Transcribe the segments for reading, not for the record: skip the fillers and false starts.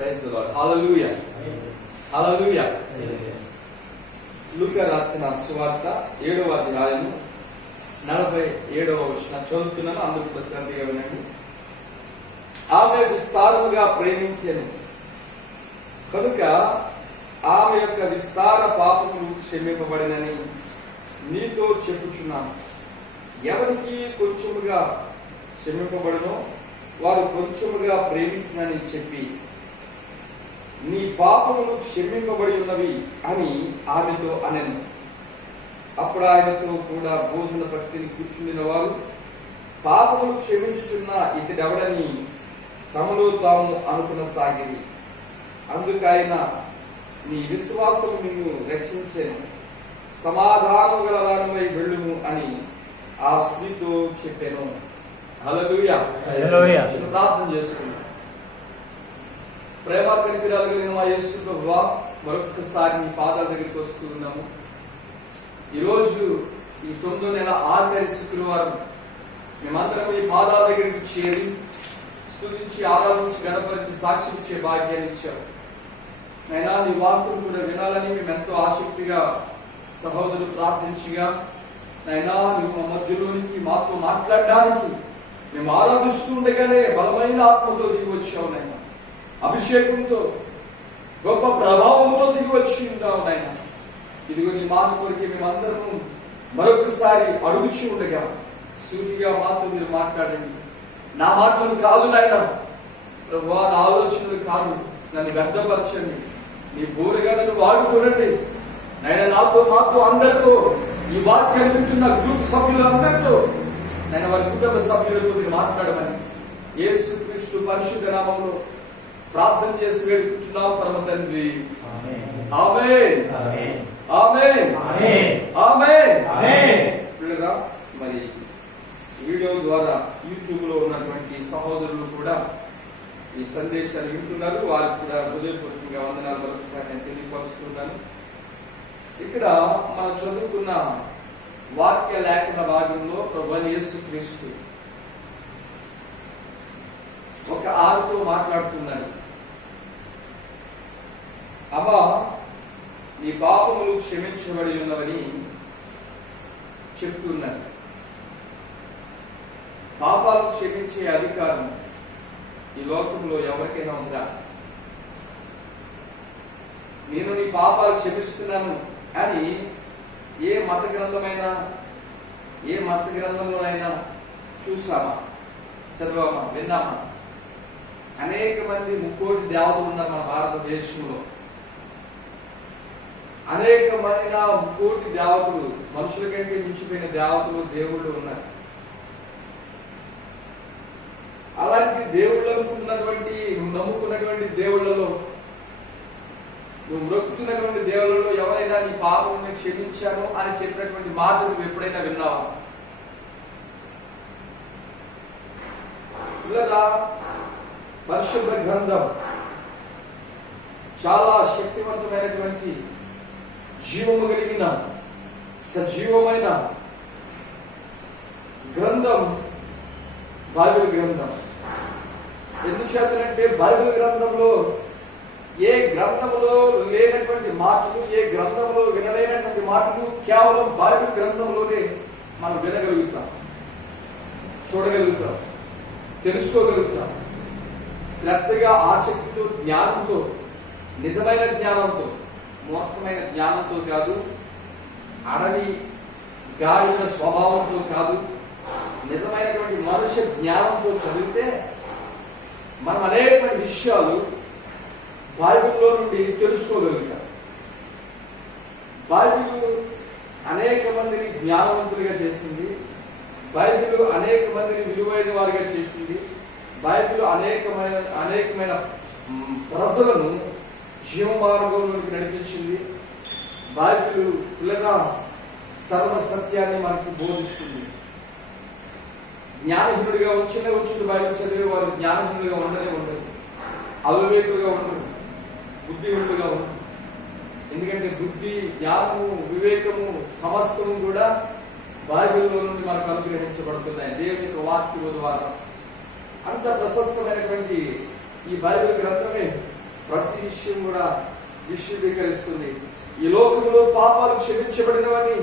Praise the lord. Hallelujah hallelujah. లూకా రాసిన సువార్త 7వ అధ్యాయము 47వ వచనం చదువుతున్నాను. అందరూ శ్రద్ధగా వినండి. ఆమె విస్తారముగా ప్రేమించెను కనుక ఆమె యొక్క విస్తార పాపములు క్షమింపబడినని నీతో చెప్పుచున్నాను. ఎవరికి కొంచెముగా క్షమింపబడునో వారు కొంచెముగా ప్రేమించినని చెప్పి నీ పాపములు క్షమింపబడి ఉన్నవి అని ఆమెతో అనెను. అప్పుడు ఆయనతో కూడా భోజన పట్టిని కూర్చుండిన వారు పాపములు క్షమించుచున్న ఇతడెవడని తమలో తాము అనుకున్న సాగిరి. అందుకైన నీ విశ్వాసం నిన్ను రక్షించెను, సమాధానం గలదానమై వెళ్ళుము అని ఆ స్త్రీతో చెప్పాను. హల్లెలూయా. చిన్న ప్రార్థన చేసుకున్నాం. ప్రేమ కనిపిరాలు కలిగిన మా యేసు ప్రభువా, మరొకసారి నీ పాదాల దగ్గరికి వస్తూ ఉన్నాము. ఈరోజు ఈ 9వ నెల ఆఖరి శుక్రవారం మేమందరం ఈ పాదాల దగ్గరికి చేరి స్తుతించి ఆరాధించి గణపరిచి సాక్ష్యం ఇచ్చే భాగ్యాన్ని ఇచ్చావు. నైనా నీ వాక్కును కూడా వినాలని మేము ఎంతో ఆసక్తిగా సహోదరులు ప్రార్థించగా, నైనా నువ్వు మా మధ్యలోనికి మాతో మాట్లాడడానికి మేము ఆరాధిస్తుండగానే బలమైన ఆత్మతో దిగి వచ్చావు నాయన. అభిషేకంతో గొప్ప ప్రభావంతో దిగి వచ్చి ఉన్నావు నాయన. ఇదిగో నీ మాట కొరికి మేమందరము మరొకసారి అడుగుచి ఉండగా సూటిగా మాతో మీరు మాట్లాడండి. నా మాటలు కాదు నాయన ప్రభువా, నా ఆలోచనలు కాదు, నన్ను వ్యర్థపరచండి. నీ బోరుగా నన్ను వాడుకోనండి నాయన. నాతో మాతో అందరితో ఈ వాక్యాన్ని వింటున్న గ్రూప్ సభ్యులు అందరితో నేను వారి కుటుంబ సభ్యులతో మీరు మాట్లాడమని యేసుక్రీస్తు పరిశుద్ధ నామములో ప్రార్థన చేసి వేడుకుంటున్నాం పరమ తండ్రి. ఆమేన్ ఆమేన్ ఆమేన్ ఆమేన్. పిల్లగా, మరి వీడియో ద్వారా యూట్యూబ్ లో ఉన్నటువంటి సహోదరులు కూడా ఈ సందేశాలు వింటున్నారు. వారికి కూడా హృదయపూర్వకంగా వందనాలు మరొకసారి నేను తెలియపరుస్తున్నాను. ఇక్కడ మనం చదువుకున్న వాక్య లేఖన భాగంలో ప్రభువైన యేసుక్రీస్తు ఒక ఆమెతో మాట్లాడుతున్నారు. అమ్మా, నీ పాపములు క్షమించబడి ఉన్నవని చెప్తున్నారు. పాపాలు క్షమించే అధికారం ఈ లోకంలో ఎవరికైనా ఉందా? నేను నీ పాపాలు క్షమిస్తున్నాను అని ఏ మత గ్రంథంలోనైనా చూసామా, చదివామా, విన్నామా? అనేక మంది ముక్కోటి దేవతలు ఉన్నారు మన భారతదేశంలో. అనేకమైన ముక్కోటి దేవతలు, మనుషుల కంటే మించిపోయిన దేవతలు, దేవుళ్ళు ఉన్నారు. అలాంటి దేవుళ్ళకు ఉన్నటువంటి, నువ్వు నమ్ముకున్నటువంటి దేవుళ్ళలో, నువ్వు మొక్కుతున్నటువంటి దేవుళ్ళలో ఎవరైనా నీ పాపం క్షమించాను అని చెప్పినటువంటి మాట నువ్వు ఎప్పుడైనా విన్నావా? పిల్లలా, పరిశుద్ధ గ్రంథం చాలా శక్తివంతమైనటువంటి జీవము కలిగిన సజీవమైన గ్రంథం బైబిల్ గ్రంథం. ఎందుచేతనంటే బైబిల్ గ్రంథంలో ఏ గ్రంథంలో లేనటువంటి మాటలు, ఏ గ్రంథంలో వినలేనటువంటి మాటలు కేవలం బైబిల్ గ్రంథంలోనే మనం వినగలుగుతాం, చూడగలుగుతాం, తెలుసుకోగలుగుతాం. శ్రద్ధగా, ఆసక్తితో, జ్ఞానంతో, నిజమైన జ్ఞానంతో, మూర్ఖమైన జ్ఞానంతో కాదు, అడవి గాడిద స్వభావంతో కాదు, నిజమైనటువంటి మనుష్య జ్ఞానంతో చదివితే మనం అనేకమైన విషయాలు బైబిల్లో నుండి తెలుసుకోగలుగుతాం. బైబిల్ అనేక మందిని జ్ఞానవంతులుగా చేసింది. బైబిల్ అనేక మందిని విలువైన వారిగా చేసింది. బైబిల్ అనేకమైన ప్రజలను జీవమార్గంలోకి నడిపించింది. బైబిల్ పిల్లగా సర్వ సత్యాన్ని మనకు బోధిస్తుంది. జ్ఞానహీనుడిగా ఉంచుంది బైబిల్ చదివే వారు జ్ఞానహీనుడిగా ఉండదు, అవివేకులుగా ఉండరు, బుద్ధిహీనులుగా ఉండరు. ఎందుకంటే బుద్ధి, జ్ఞానము, వివేకము సమస్తము కూడా బైబిల్లో నుండి మనకు అనుగ్రహించబడుతున్నాయి దేవుని యొక్క వాక్యం ద్వారా. అంత ప్రశస్తమైనటువంటి ఈ బైబిల్ గ్రంథమే విషయం కూడా విశదీకరిస్తుంది. ఈ లోకంలో పాపాలు క్షమించబడినవని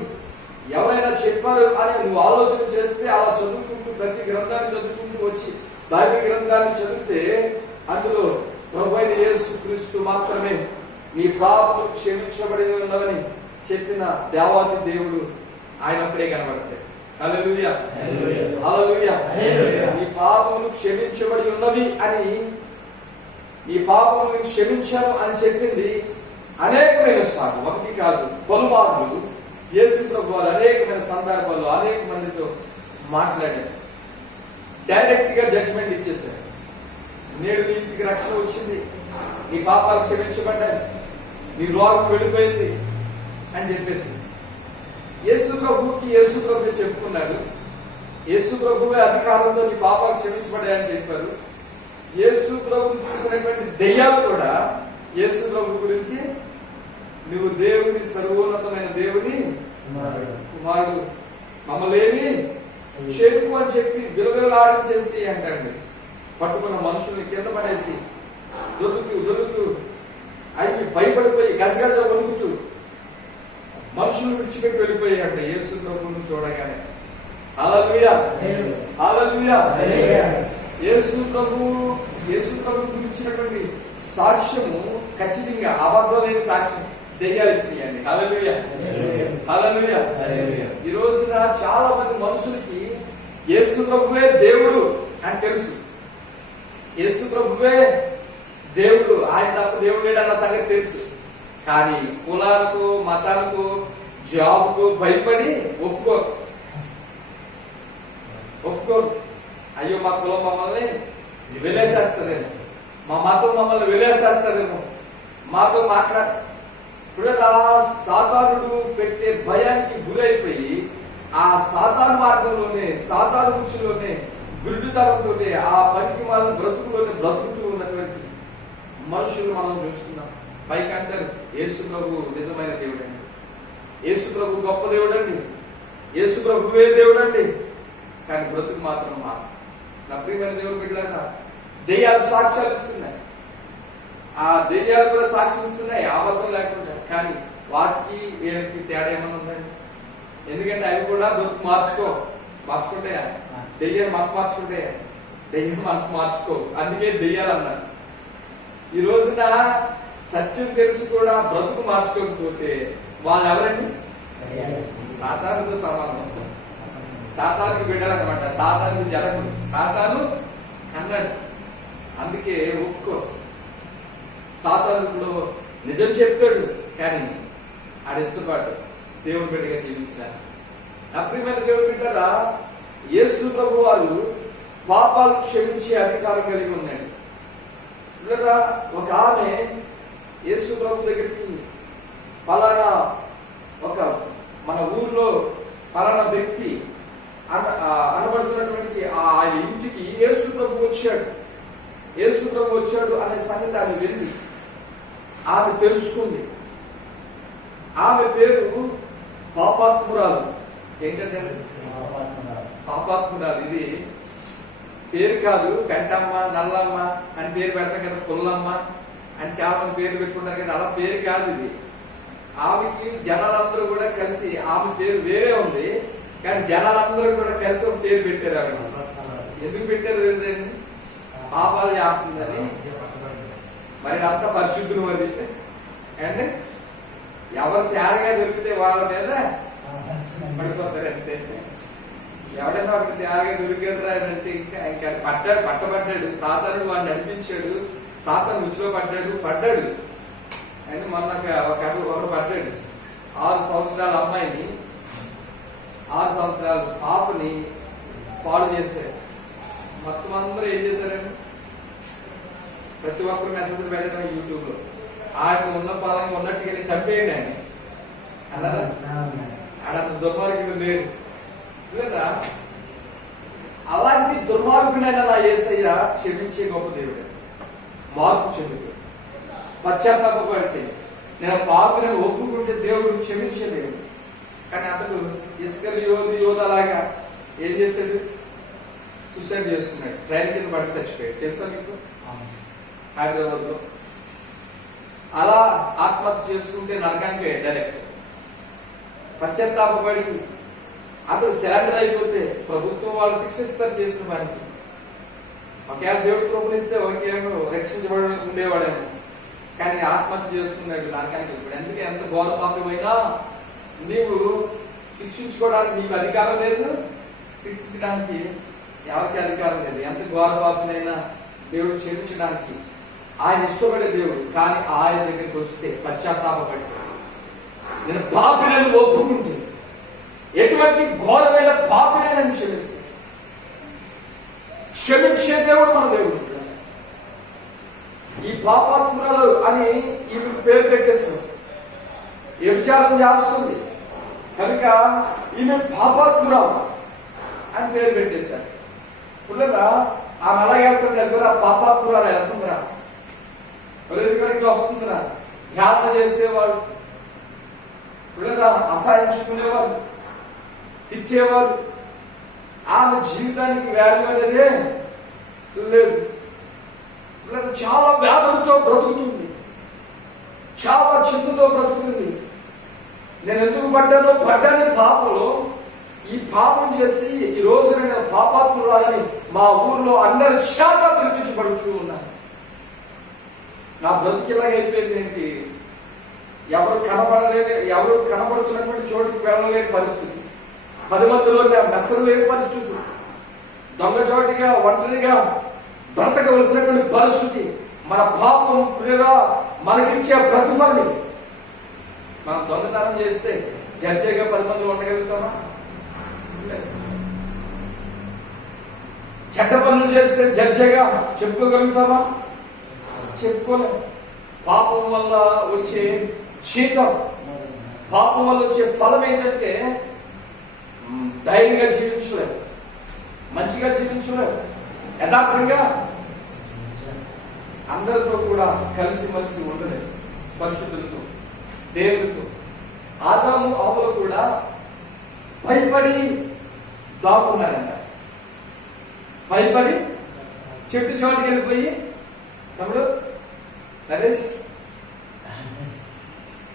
ఎవరైనా చెప్పారు అని నువ్వు ఆలోచన చేస్తే, అలా చదువుకుంటూ ప్రతి గ్రంథాన్ని చదువుకుంటూ వచ్చి బైబిల్ గ్రంథాన్ని చదివితే అందులో ప్రభువైన యేసుక్రీస్తు మాత్రమే నీ పాపలు క్షమించబడి ఉన్నవని చెప్పిన దేవాది దేవుడు ఆయన అక్కడే కనబడతాయి. హల్లెలూయా, హల్లెలూయా. నీ పాపములు క్షమించబడి ఉన్నవి అని, నీ పాపములను క్షమించాను అని చెప్పింది అనేకమైన సార్లు, ఒకటి కాదు పలుమార్లు యేసు ప్రభు వారు అనేకమైన సందర్భాల్లో అనేక మందితో మాట్లాడారు. డైరెక్ట్ గా జడ్జిమెంట్ ఇచ్చేశారు. నేడు నీ ఇంటికి రక్షణ వచ్చింది, నీ పాపాలు క్షమించబడ్డాయి, నీ రోగం వెళ్ళిపోయింది అని చెప్పేసి యేసు ప్రభు చెప్పుకున్నారు. యేసు ప్రభువే అధికారంతో నీ పాపాలు క్షమించబడ్డాయని చెప్పారు. యేసు ప్రభుని చూసినటువంటి దెయ్యాలు కూడా యేసు ప్రభు గురించి నువ్వు దేవుని సర్వోన్నతమైన దేవుని కుమారుడు, మమ్మలేని చెరుకు అని చెప్పి విలువలాడించేసి అంటండి. పట్టుకున్న మనుషుల్ని కింద పడేసి దొరుకుతూ అవి భయపడిపోయి గజగజ వణుకుతూ మనుషులు విడిచిపెట్టి వెళ్ళిపోయాడు యేసు ప్రభువును చూడగానే. హల్లెలూయా, హల్లెలూయా. యేసు ప్రభు గురించినటువంటి సాక్ష్యము ఖచ్చితంగా అబద్ధం లేని సాక్ష్యం దెయ్యాలు ఇచ్చినాయండి. హల్లెలూయా, హల్లెలూయా. ఈ రోజున చాలా మంది మనుషులకి యేసు ప్రభువే దేవుడు అని తెలుసు. యేసు ప్రభువే దేవుడు, ఆయన తప్ప దేవుడు లేడన్న సంగతి తెలుసు. కానీ కులాలకు, మతాలకు, జాబ్కు భయపడి ఒప్పుకోరు. అయ్యో మా కులం మమ్మల్ని వెలేసేస్తారేమో, మా మతం మమ్మల్ని వెలేసేస్తారేమో, మాతో ఇప్పుడు సాతానుడు పెట్టే భయానికి గురైపోయి ఆ సాతాను మార్గంలోనే, సాతాను రుచిలోనే, గురుడితనంతో ఆ పనికి వాళ్ళ బ్రతుకులోనే బ్రతుకుతూ ఉన్నటువంటి మనుషులు మనం చూస్తున్నాం. పైకి అంటారు యేసు ప్రభు నిజమైన దేవుడు అండి, యేసు ప్రభు గొప్ప దేవుడు అండి, యేసు ప్రభువే దేవుడు అండి. కానీ బ్రతుకు మాత్రం నా ప్రియమైన దేవుడు బిడ్డలారా, దెయ్యాలు సాక్ష్యాలు ఇస్తున్నాయి. ఆ దెయ్యాలు కూడా సాక్ష్యం ఇస్తున్నాయి అబద్ధం లేకుండా. కానీ వాటికి వీళ్ళకి తేడా ఏమన్నా ఉందండి? ఎందుకంటే అవి కూడా బ్రతుకు మార్చుకుంటాయా? దెయ్యాలు మనసు మార్చుకుంటాయా? దెయ్యం మనసు మార్చుకో. అందుకే దెయ్యాలు అన్నారు. ఈ రోజున సత్యం తెలుసు కూడా బ్రతుకు మార్చుకోకపోతే వాళ్ళు ఎవరండి? సాతానుతో సమానం. సాతానుకి బిడ్డలన్నమాట, సాతానుకి జనకుడు, సాతాను కన్నాడు. అందుకే ఒప్పుకో. సాతాను ఇప్పుడు నిజం చెప్తాడు, కానీ ఆడిష్టపాటు దేవుని బిడ్డగా జీవించడానికి. అప్రియమైన దేవుని బిడ్డరా, యేసు ప్రభు వారు పాపాలు క్షమించే అధికారం కలిగి ఉన్నాడు. ఒక ఆమె యేసు ప్రభు దగ్గరికి పలానా ఒక మన ఊర్లో పలానా వ్యక్తి అనబడుతున్నటువంటి ఆ ఇంటికి యేసు ప్రభు వచ్చాడు అనే సంగతి ఆమె వెళ్ళి ఆమె తెలుసుకుంది. ఆమె పేరు పాపాత్మురాలు. ఏంటంటే పాపాత్మురాలు. ఇది పేరు కాదు, పెంటమ్మ, నల్లమ్మ అని పేరు పెడతాం కదా, పుల్లమ్మ అని చాలా మంది పేరు పెట్టుకుంటారు కదా, అలా పేరు కాదు ఇది. ఆమెకి జనాలందరూ కూడా కలిసి, ఆమె పేరు వేరే ఉంది కానీ జనాలందరూ కూడా కలిసి ఒక పేరు పెట్టారు. ఆమె ఎందుకు పెట్టారు తెలుసండి? పాపాలు చేస్తుందని. మరి అంత పరిశుద్ధులు మరి అండి. ఎవరు తేరగా దొరికితే వాళ్ళ మీద పడిపోతారు అంతే. ఎవడైనా వాడికి తేరగా దొరికాడు అంటే ఇంకా పట్టబడ్డాడు. సాతానుడు వాడిని నడిపించాడు, సాతాను రుచిలో పడ్డాడు అని మొన్న ఒకడు పడ్డాడు. 6 సంవత్సరాల అమ్మాయిని, 6 సంవత్సరాల పాపని పాడు చేశారు. మొత్తం అందరూ ఏం చేశారండి? ప్రతి ఒక్కరు మెసేజ్ పెట్టడం యూట్యూబ్ లో. ఆయన ఉన్న పాలంగా ఉన్నట్టుగా చంపేయండి అని అన్నారా? ఆడంత దుర్మార్గుడు లేడు లేదా? అలాంటి దుర్మార్గుడైన నా యేసయ్య క్షమించే గొప్ప దేవుడు. మార్పు చెందుకు పశ్చాత్తాపడితే నేను పాపని ఒప్పుకుంటే దేవుడు క్షమించే దేవుడు. కానీ అతడు ఇస్కరియోతు యోధలాగా ఏం చేశాడు? సూసైడ్ చేసుకున్నాడు. ట్రైన్ కింద పడి చచ్చిపోయాడు. తెలుసా మీకు? హైదరాబాద్ లో అలా ఆత్మహత్య చేసుకుంటే నరకానికి డైరెక్ట్. పశ్చాత్తాపడి అతడు సరెండర్ అయిపోతే ప్రభుత్వం వాళ్ళు శిక్షిస్తారు చేసిన పనికి. ఒకవేళ దేవుడు కృపణిస్తే ఒకేమో రక్షించబడి ఉండేవాడేమో, కానీ ఆత్మహత్య చేసుకున్నాడు నరకానికి వెళ్ళిపోయాడు. అందుకే ఎంత ఘోర పాపమైనా నీవు శిక్షించుకోవడానికి నీకు అధికారం లేదు, శిక్షించడానికి ఎవరికి అధికారం లేదు. ఎంత ఘోర పాపమైనా దేవుడు క్షమించడానికి ఆయన ఇష్టపడే దేవుడు. కానీ ఆయన దగ్గరికి వస్తే పశ్చాత్తాపడి నేను పాపినని ఒప్పుకుంటే, ఎటువంటి ఘోరమైన పాపినని క్షమిస్తే, క్షమించే దేవుడు మన దేవుడు. ఈ పాపాత్మురాలు అని ఈమెకు పేరు పెట్టేశారు. వ్యభిచారం చేస్తుంది కనుక ఈమె పాపాత్మురాలు అని పేరు పెట్టేశారు. పుల్లగా ఆమె అలాగే వెళ్తుంది, దగ్గర పాపాత్మురాలు వెళ్తుందిరా, దగ్గరికి వస్తుందిరా, ధ్యానం చేసేవాళ్ళు, పుల్లగా అసహించుకునేవాళ్ళు, తిట్టేవాళ్ళు. ఆమె జీవితానికి వాల్యూ అనేదే లేదు. చాలా వ్యాధులతో బ్రతుకుతుంది, చాలా చింతతో బ్రతుకుతుంది. నేను ఎందుకు పడ్డాను పాపంలో. ఈ పాపం చేసి ఈ రోజు నేను పాపాత్మురాలని మా ఊర్లో అందరి చేత పిలిపించబడుతూ ఉన్నాను. నా బ్రతుకు ఇలాగ అయిపోయింది ఏంటి? ఎవరు కనబడుతున్నటువంటి చోటుకి వెళ్ళలేని పరిస్థితి, 10 మందిలో మెసలు లేని పరిస్థితి, దొంగచోటిగా ఒంటరిగా బ్రతకవలసినటువంటి పరిస్థితి. మన పాపం ప్రియగా మనకిచ్చే ప్రతిఫలని. మనం దొంగతనం చేస్తే జడ్జిగా 10 మంది ఉండగలుగుతామా? చెడ్డ పనులు చేస్తే జడ్జిగా చెప్పుకోగలుగుతామా? చెప్పుకోలేము. పాపం వల్ల వచ్చే జీతం, పాపం వల్ల వచ్చే ఫలం ఏంటంటే ధైర్యంగా జీవించలేము, మంచిగా జీవించలేము, యథార్థంగా అందరితో కూడా కలిసిమెలిసి ఉండలేదు, పరిశుద్ధులతో, దేవుడితో. ఆదాము అవ్వలు కూడా భయపడి దాక్కున్నారంట. భయపడి చెట్టు చోటుకి వెళ్ళిపోయి, తమ్ముడు నరేష్,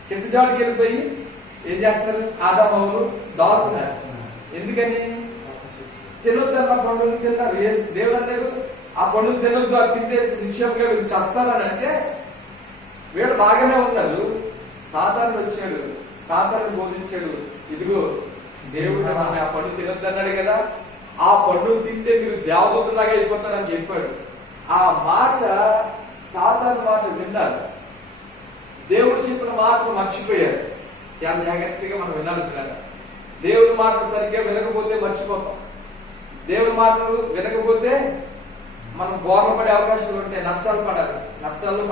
చెట్టు చోటుకి వెళ్ళిపోయి ఏం చేస్తారు? ఆదాము అవ్వలు దాక్కున్నారు. ఎందుకని? తినొద్దన్న పండుగలు తిన్నారు. దేవుడు అన్నాడు ఆ పండుగ తినొద్దు, అది తింటేసి నిశ్చయంగా వీళ్ళు చేస్తారని. అంటే వీళ్ళు బాగానే ఉన్నారు. సాతాను వచ్చాడు, సాతాను బోధించాడు, ఇదిగో దేవుడు ఆ పండుగ తినొద్దు అన్నాడు కదా, ఆ పండుగ తింటే మీరు దేవదూతలాగా అయిపోతారని చెప్పాడు. ఆ మాట సాతాను మాట విన్నారు, దేవుడు చెప్పిన మాటలు మర్చిపోయారు. చాలా జాగ్రత్తగా మనం వినాలి పిల్లలు. దేవుడి మాటలు సరిగ్గా వినకపోతే మర్చిపోతాం. దేవుడి మాటలు వినకపోతే మనం బోర్లు పడే అవకాశాలు ఉంటాయి, నష్టాలు పడాలి, నష్టాల్లో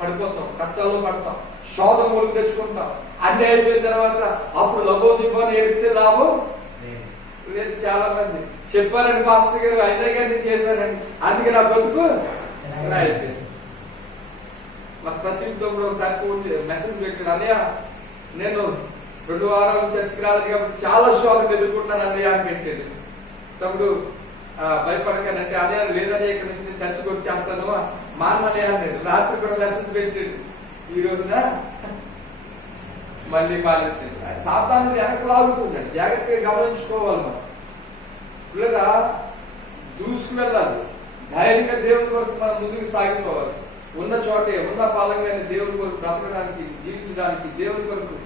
పడిపోతాం, కష్టాల్లో పడతాం, శోధన మూలు తెచ్చుకుంటాం. అన్ని అయిపోయిన తర్వాత అప్పుడు లభో దిబ్బని ఏడిస్తే లాభం లేదు. చాలా మంది చెప్పారండి పాస్టర్ గారు, అయినా కానీ నేను చేశానండి, అందుకే నా బ్రతుకు అయిపోయింది. మాకు ప్రతి కూడా ఒకసారి ఫోన్ మెసేజ్ పెట్టాడు, అన్నయ్య నేను 2 వారాలు చర్చికి రాలేదు కాబట్టి చాలా శోధన ఎదుర్కొంటున్నాను అన్నయ్య అని పెట్టాడు. తమ్ముడు భయపడకానంటే అదే లేదని ఇక్కడ నుంచి నేను చర్చకు వచ్చేస్తాను మా అన్నయ్య అన్నాడు. రాత్రి కూడా మెసేజ్ పెట్టాడు, ఈ రోజున మళ్ళీ పాలిస్తాడు. సాతాను వెనక్కి లాగుతున్నాడు, జాగ్రత్తగా గమనించుకోవాలి. మనం పిల్లగా దూసుకు వెళ్ళాలి, ధైర్యంగా దేవుని వరకు మనం ముందుకు సాగిపోవాలి. ఉన్న చోటే ఉన్న పాలంగానే దేవుని కొరకు బ్రతకడానికి, జీవించడానికి, దేవుని కొరకు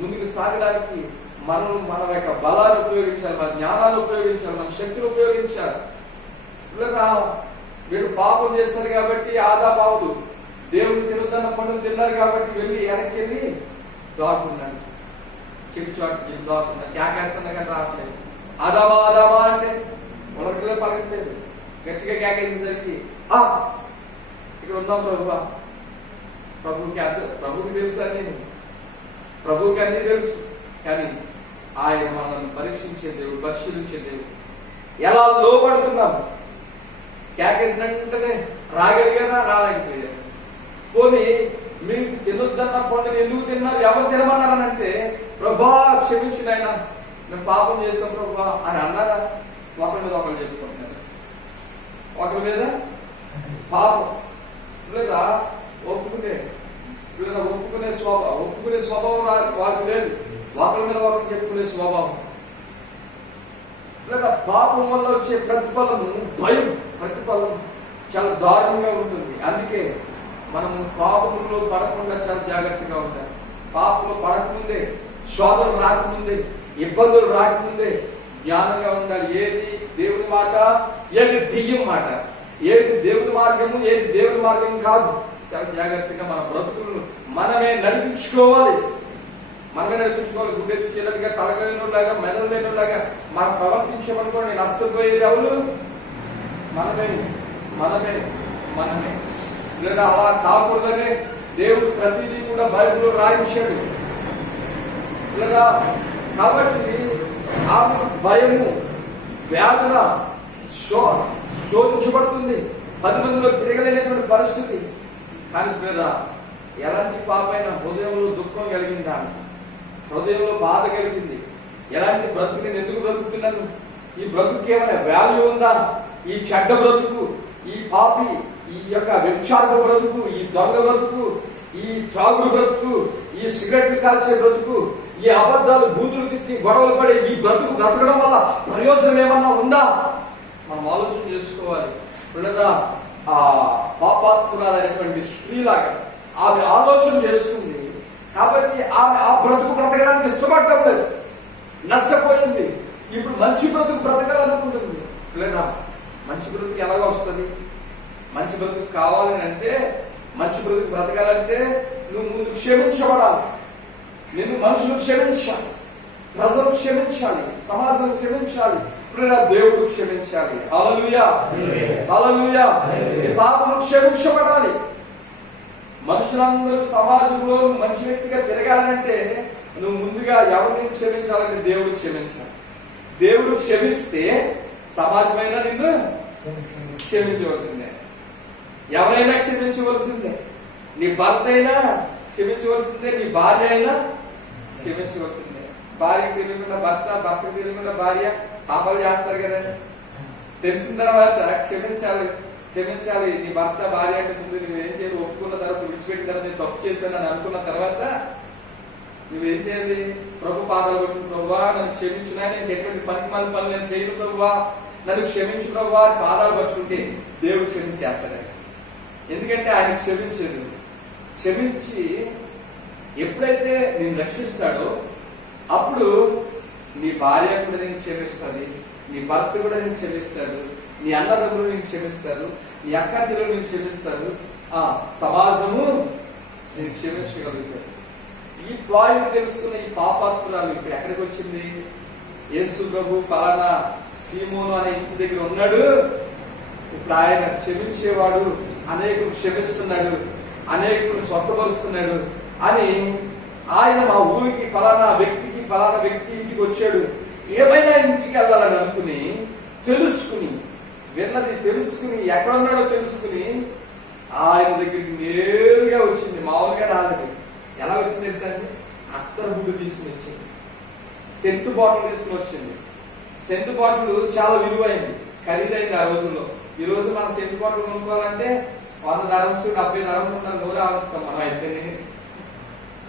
ముందుకు సాగడానికి మన యొక్క బలాన్ని ఉపయోగించాలి, మన జ్ఞానాన్ని ఉపయోగించాలి, మన శక్తిని ఉపయోగించాలి. పిల్లగా వీడు పాపం చేస్తారు కాబట్టి ఆదాబావులు దేవుడు తినొద్దన్న పండుగ తిన్నారు కాబట్టి వెళ్ళి వెనక్కి వెళ్ళి దాక్కున్నాడు, చెట్టు చోటుకి దాక్కున్నాడు. కేకేస్తున్నా కానీ రావట్లేదు. ఆదామా ఆదామా అంటే మొదటిలో పలకట్లేదు. గట్టిగా కేకేసేసరికి ఇక్కడ ఉన్నాం ప్రభువా, ప్రభువుకి తెలుసు అని, ప్రభువుకి అన్ని తెలుసు. కానీ ఆయన మనల్ని పరీక్షించే దేవుడు, పరిశీలించే దేవుడు. ఎలా లోపడుతున్నాము? కేకేసినట్టునే రాగలిగారా? రాలేకపోయారు. పోనీ మీకు తినొద్దన్న పండుగ ఎందుకు తిన్నారు, ఎవరు తినమన్నారని అంటే, ప్రభా క్షమించిన ఆయన, మేము పాపం చేస్తాం ప్రభా అని అన్నారా? ఒకరి మీద ఒకరు చెప్పుకుంటున్నారు, ఒకరి మీద పాపం లేదా ఒప్పుకుంటే లేదా ఒప్పుకునే స్వభావం వారికి లేదు. ఒకరి మీద ఒకరు చెప్పుకునే స్వభావం. లేదా పాపం వల్ల వచ్చే ప్రతిఫలము భయం, ప్రతిఫలం చాలా దారుణంగా ఉంటుంది. అందుకే మనము పాపంలో పడకుండా చాలా జాగ్రత్తగా ఉంటాం. పాపంలో పడకముందే, శోధనలు రాకముందే, ఇబ్బందులు రాకముందే జ్ఞానంగా ఉండాలి. ఏది దేవుని మాట, ఏది దెయ్యం మాట, ఏది దేవుని మార్గము, ఏది దేవుని మార్గం కాదు. చాలా జాగ్రత్తగా మన బ్రతుకులను మనమే నడిపించుకోవాలి. గుడ్డెత్తి చేయలేదుగా, తలగలేనులాగా, మెదడు లేనులాగా మనం ప్రవర్తించమనుకోండి, నష్టపోయేది ఎవరు? మనమే. లేదా అలా కాకూడదనే దేవుడు ప్రతిదీ కూడా బైబిల్లో రాయించాడు. లేదా కాబట్టి ఆమె భయము, వ్యాధుల శోధించబడుతుంది. 10 మందిలో తిరగలేనటువంటి పరిస్థితి. కానీ లేదా ఎలాంటి పాపైన హృదయంలో దుఃఖం కలిగిందా, హృదయంలో బాధ కలిగింది. ఎలాంటి బ్రతుకు, నేను ఎందుకు బ్రతుకుతున్నాను, ఈ బ్రతుకు ఏమైనా వాల్యూ ఉందా, ఈ చెడ్డ బ్రతుకు, ఈ పాపి, ఈ యొక్క వ్యభిచార బ్రతుకు, ఈ దొంగ బ్రతుకు, ఈ త్రాగుడు బ్రతుకు, ఈ సిగరెట్లు కాల్చే బ్రతుకు, ఈ అబద్ధాలు బూతులు తెచ్చి గొడవలు పడే ఈ బ్రతుకు బ్రతకడం వల్ల ప్రయోజనం ఏమన్నా ఉందా? మనం ఆలోచన చేసుకోవాలి. లేదా ఆ పాపాత్మురాలైనటువంటి స్త్రీలాగా ఆమె ఆలోచన చేస్తుంది. కాబట్టి ఆమె ఆ బ్రతుకు బ్రతకడానికి ఇష్టపడటం లేదు, నష్టపోయింది. ఇప్పుడు మంచి బ్రతుకు బ్రతకాలనుకుంటుంది. లేదా మంచి బ్రతుకు ఎలాగ వస్తుంది? మంచి బ్రతుకు కావాలని అంటే, మంచి బ్రతుకు బ్రతకాలంటే నువ్వు ముందు క్షమించబడాలి. నిన్ను మనుషులు క్షమించాలి, ప్రజలు క్షమించాలి, సమాజం క్షమించాలి, దేవుడు క్షమించాలి. హల్లెలూయా, హల్లెలూయా. పాపము క్షమించబడాలి. మనుషులందరూ సమాజంలో మంచి వ్యక్తిగా తిరగాలంటే నువ్వు ముందుగా ఎవరిని క్షమించాలంటే దేవుడు క్షమించాలి. దేవుడు క్షమిస్తే సమాజమైనా నిన్ను క్షమించవలసిందే, ఎవరైనా క్షమించవలసిందే. నీ భర్త అయినా క్షమించవలసిందే, నీ భార్య అయినా క్షమించవలసిందే. భార్యకు తెలియకుండా భర్త, భర్తకు తెలియకుండా భార్య పాపాలు చేస్తారు కదా. తెలిసిన తర్వాత క్షమించాలి. నీ భర్త భార్య అంటే ముందు నువ్వేం చేయాలి? ఒప్పుకున్న తర్వాత, విడిచిపెట్టిన తర్వాత, నేను తప్పు చేశానని అనుకున్న తర్వాత నువ్వేం చేయాలి? ప్రభు పాదాలు పట్టుకుని, ప్రభువా నన్ను క్షమించు, నేను ఎటువంటి పనికిమాలిన పనులు నేను చేయను ప్రభువా, నన్ను క్షమించు ప్రభువా, పాదాలు పట్టుకుంటే దేవుడు క్షమించేస్తాడు. ఎందుకంటే ఆయన క్షమించి ఎప్పుడైతే నేను రక్షిస్తాడో అప్పుడు నీ భార్య కూడా నేను క్షమిస్తుంది, నీ భర్త కూడా నేను క్షమిస్తాడు, నీ అన్నదమ్ములు నేను క్షమిస్తారు, నీ అక్క చెల్లెలు నేను క్షమిస్తారు, సమాజము నేను క్షమించగలుగుతాడు. ఈ పాయింట్ తెలుసుకున్న ఈ పాపాత్మురాలు ఇప్పుడు ఎక్కడికి వచ్చింది? యేసు ప్రభు పలానా సీమోను అనే ఇంటి దగ్గర ఉన్నాడు, ఇప్పుడు ఆయన క్షమించేవాడు, అనేకులు క్షమిస్తున్నాడు, అనేకులు స్వస్థపరుస్తున్నాడు అని ఆయన మా ఊరికి పలానా వ్యక్తి ఇంటికి వచ్చాడు. ఏమైనా ఇంటికి వెళ్ళాలని అనుకుని విన్నది తెలుసుకుని ఎక్కడున్నాడో తెలుసుకుని ఆయన దగ్గరికి నేరుగా వచ్చింది. మామూలుగా రాలేదు. ఎలా వచ్చింది తెలుసా అండి? అత్తరు గుడ్డు తీసుకుని వచ్చింది, సెంటు బాటిల్ తీసుకుని వచ్చింది. సెంటు బాటిల్ చాలా విలువైంది, ఖరీదైంది ఆ రోజుల్లో. ఈ రోజు మన సెంటు బాటిల్ కొనుక్కోవాలంటే 100 dirhams 70 dirhams ఉన్న నూనె ఆడుతాం మనం అయితే.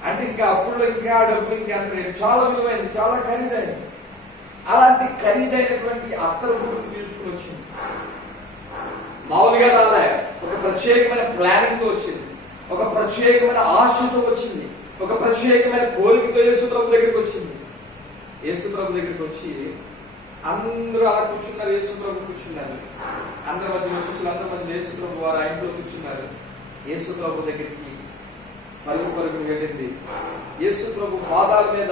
అంటే ఇంకా అప్పుడు ఇంకా డబ్బులు ఇంకెంత రేటు, చాలా విలువైంది, చాలా ఖరీదైంది. అలాంటి ఖరీదైనటువంటి అత్తరు గుడ్డు తీసుకుని వచ్చింది. మామూలుగా రాలే, ఒక ప్రత్యేకమైన ప్లానింగ్ తో వచ్చింది, ఒక ప్రత్యేకమైన ఆశతో వచ్చింది, ఒక ప్రత్యేకమైన కోరికతో యేసు ప్రభు దగ్గరికి వచ్చింది. యేసు ప్రభు దగ్గరికి వచ్చి అందరూ అలా కూర్చున్నారు. యేసు ప్రభు కూర్చున్నారు. అందరి మధ్య శిష్యులందరి మధ్య యేసు ప్రభు వారు ఆ ఇంట్లో కూర్చున్నారు. యేసు ప్రభు దగ్గరికి పలుకు వెళ్ళింది. యేసు ప్రభు పాదాల మీద